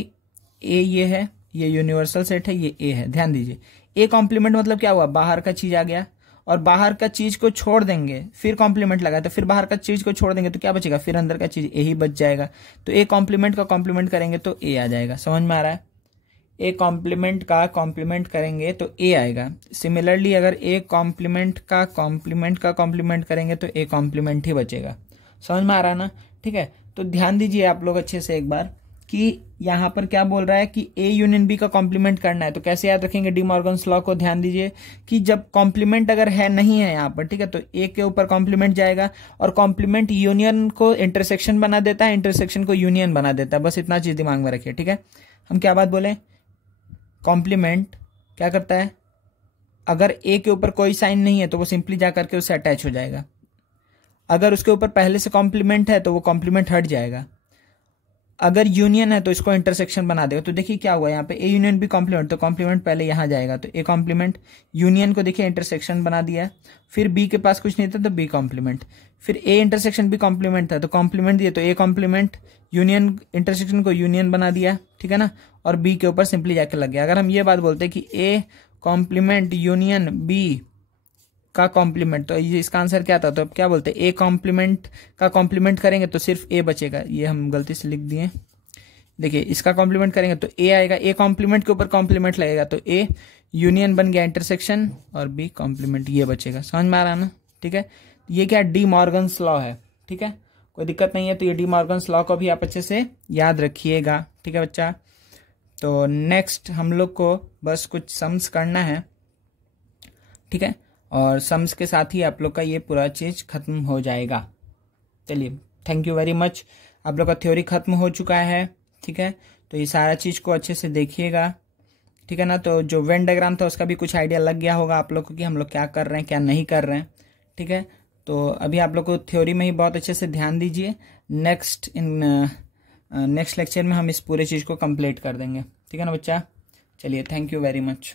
ए ये है, ये यूनिवर्सल सेट है, ये ए है, ध्यान दीजिए। ए कॉम्प्लीमेंट मतलब क्या हुआ, बाहर का चीज आ गया, और बाहर का चीज को छोड़ देंगे, फिर कॉम्प्लीमेंट लगाए तो फिर बाहर का चीज को छोड़ देंगे तो क्या बचेगा, फिर अंदर का चीज ए ही बच जाएगा। तो ए कॉम्प्लीमेंट का कॉम्प्लीमेंट करेंगे तो ए आ जाएगा। समझ में आ रहा है? ए कॉम्प्लीमेंट का कॉम्प्लीमेंट करेंगे तो ए आएगा। सिमिलरली अगर ए कॉम्प्लीमेंट का कॉम्प्लीमेंट करेंगे तो ए कॉम्प्लीमेंट ही बचेगा। समझ में आ रहा है ना? ठीक है, तो ध्यान दीजिए आप लोग अच्छे से एक बार कि यहां पर क्या बोल रहा है कि ए यूनियन बी का कॉम्प्लीमेंट करना है। तो कैसे याद रखेंगे डी मॉर्गन्स लॉ को? ध्यान दीजिए कि जब कॉम्प्लीमेंट अगर है नहीं है यहाँ पर, ठीक है, तो ए के ऊपर कॉम्प्लीमेंट जाएगा और कॉम्प्लीमेंट यूनियन को इंटरसेक्शन बना देता है, इंटरसेक्शन को यूनियन बना देता है। बस इतना चीज दिमाग में रखिए। ठीक है, हम क्या बात बोले, कॉम्प्लीमेंट क्या करता है, अगर ए के ऊपर कोई साइन नहीं है तो वो सिंपली जा करके उससे अटैच हो जाएगा। अगर उसके ऊपर पहले से कॉम्प्लीमेंट है तो वो कॉम्प्लीमेंट हट जाएगा। अगर यूनियन है तो इसको इंटरसेक्शन बना देगा। तो देखिए क्या हुआ यहाँ पे, ए यूनियन बी कॉम्प्लीमेंट, तो कॉम्प्लीमेंट पहले यहाँ जाएगा तो ए कॉम्प्लीमेंट, यूनियन को देखिए इंटरसेक्शन बना दिया। फिर बी के पास कुछ नहीं था तो बी कॉम्प्लीमेंट, फिर ए इंटरसेक्शन बी कॉम्प्लीमेंट था तो कॉम्प्लीमेंट दिया तो ए कॉम्प्लीमेंट, यूनियन इंटरसेक्शन को यूनियन बना दिया। ठीक है ना, और बी के ऊपर सिंपली जाके लग गया। अगर हम ये बात बोलते हैं कि ए कॉम्प्लीमेंट यूनियन बी का कॉम्प्लीमेंट, तो ये इसका आंसर क्या था? तो अब क्या बोलते हैं, ए कॉम्प्लीमेंट का कॉम्प्लीमेंट करेंगे तो सिर्फ ए बचेगा। ये हम गलती से लिख दिए, देखिए इसका कॉम्प्लीमेंट करेंगे तो ए आएगा, ए कॉम्प्लीमेंट के ऊपर कॉम्प्लीमेंट लगेगा तो ए यूनियन बन गया इंटरसेक्शन और बी कॉम्प्लीमेंट, ये बचेगा। समझ में आ रहा है ना? ठीक है, ये क्या डी मॉर्गन्स लॉ है। ठीक है, कोई दिक्कत नहीं है। तो ये डी मॉर्गन्स लॉ को भी आप अच्छे से याद रखिएगा। ठीक है बच्चा, तो नेक्स्ट हम लोग को बस कुछ सम्स करना है। ठीक है, और सम्स के साथ ही आप लोग का ये पूरा चीज खत्म हो जाएगा। चलिए, थैंक यू वेरी मच। आप लोग का थ्योरी खत्म हो चुका है। ठीक है, तो ये सारा चीज को अच्छे से देखिएगा। ठीक है ना, तो जो वेन डायग्राम था उसका भी कुछ आइडिया लग गया होगा आप लोग को कि हम लोग क्या कर रहे हैं क्या नहीं कर रहे हैं। ठीक है, तो अभी आप लोग को थ्योरी में ही बहुत अच्छे से ध्यान दीजिए। नेक्स्ट लेक्चर में हम इस पूरे चीज को कंप्लीट कर देंगे। ठीक है ना बच्चा? चलिए, थैंक यू वेरी मच।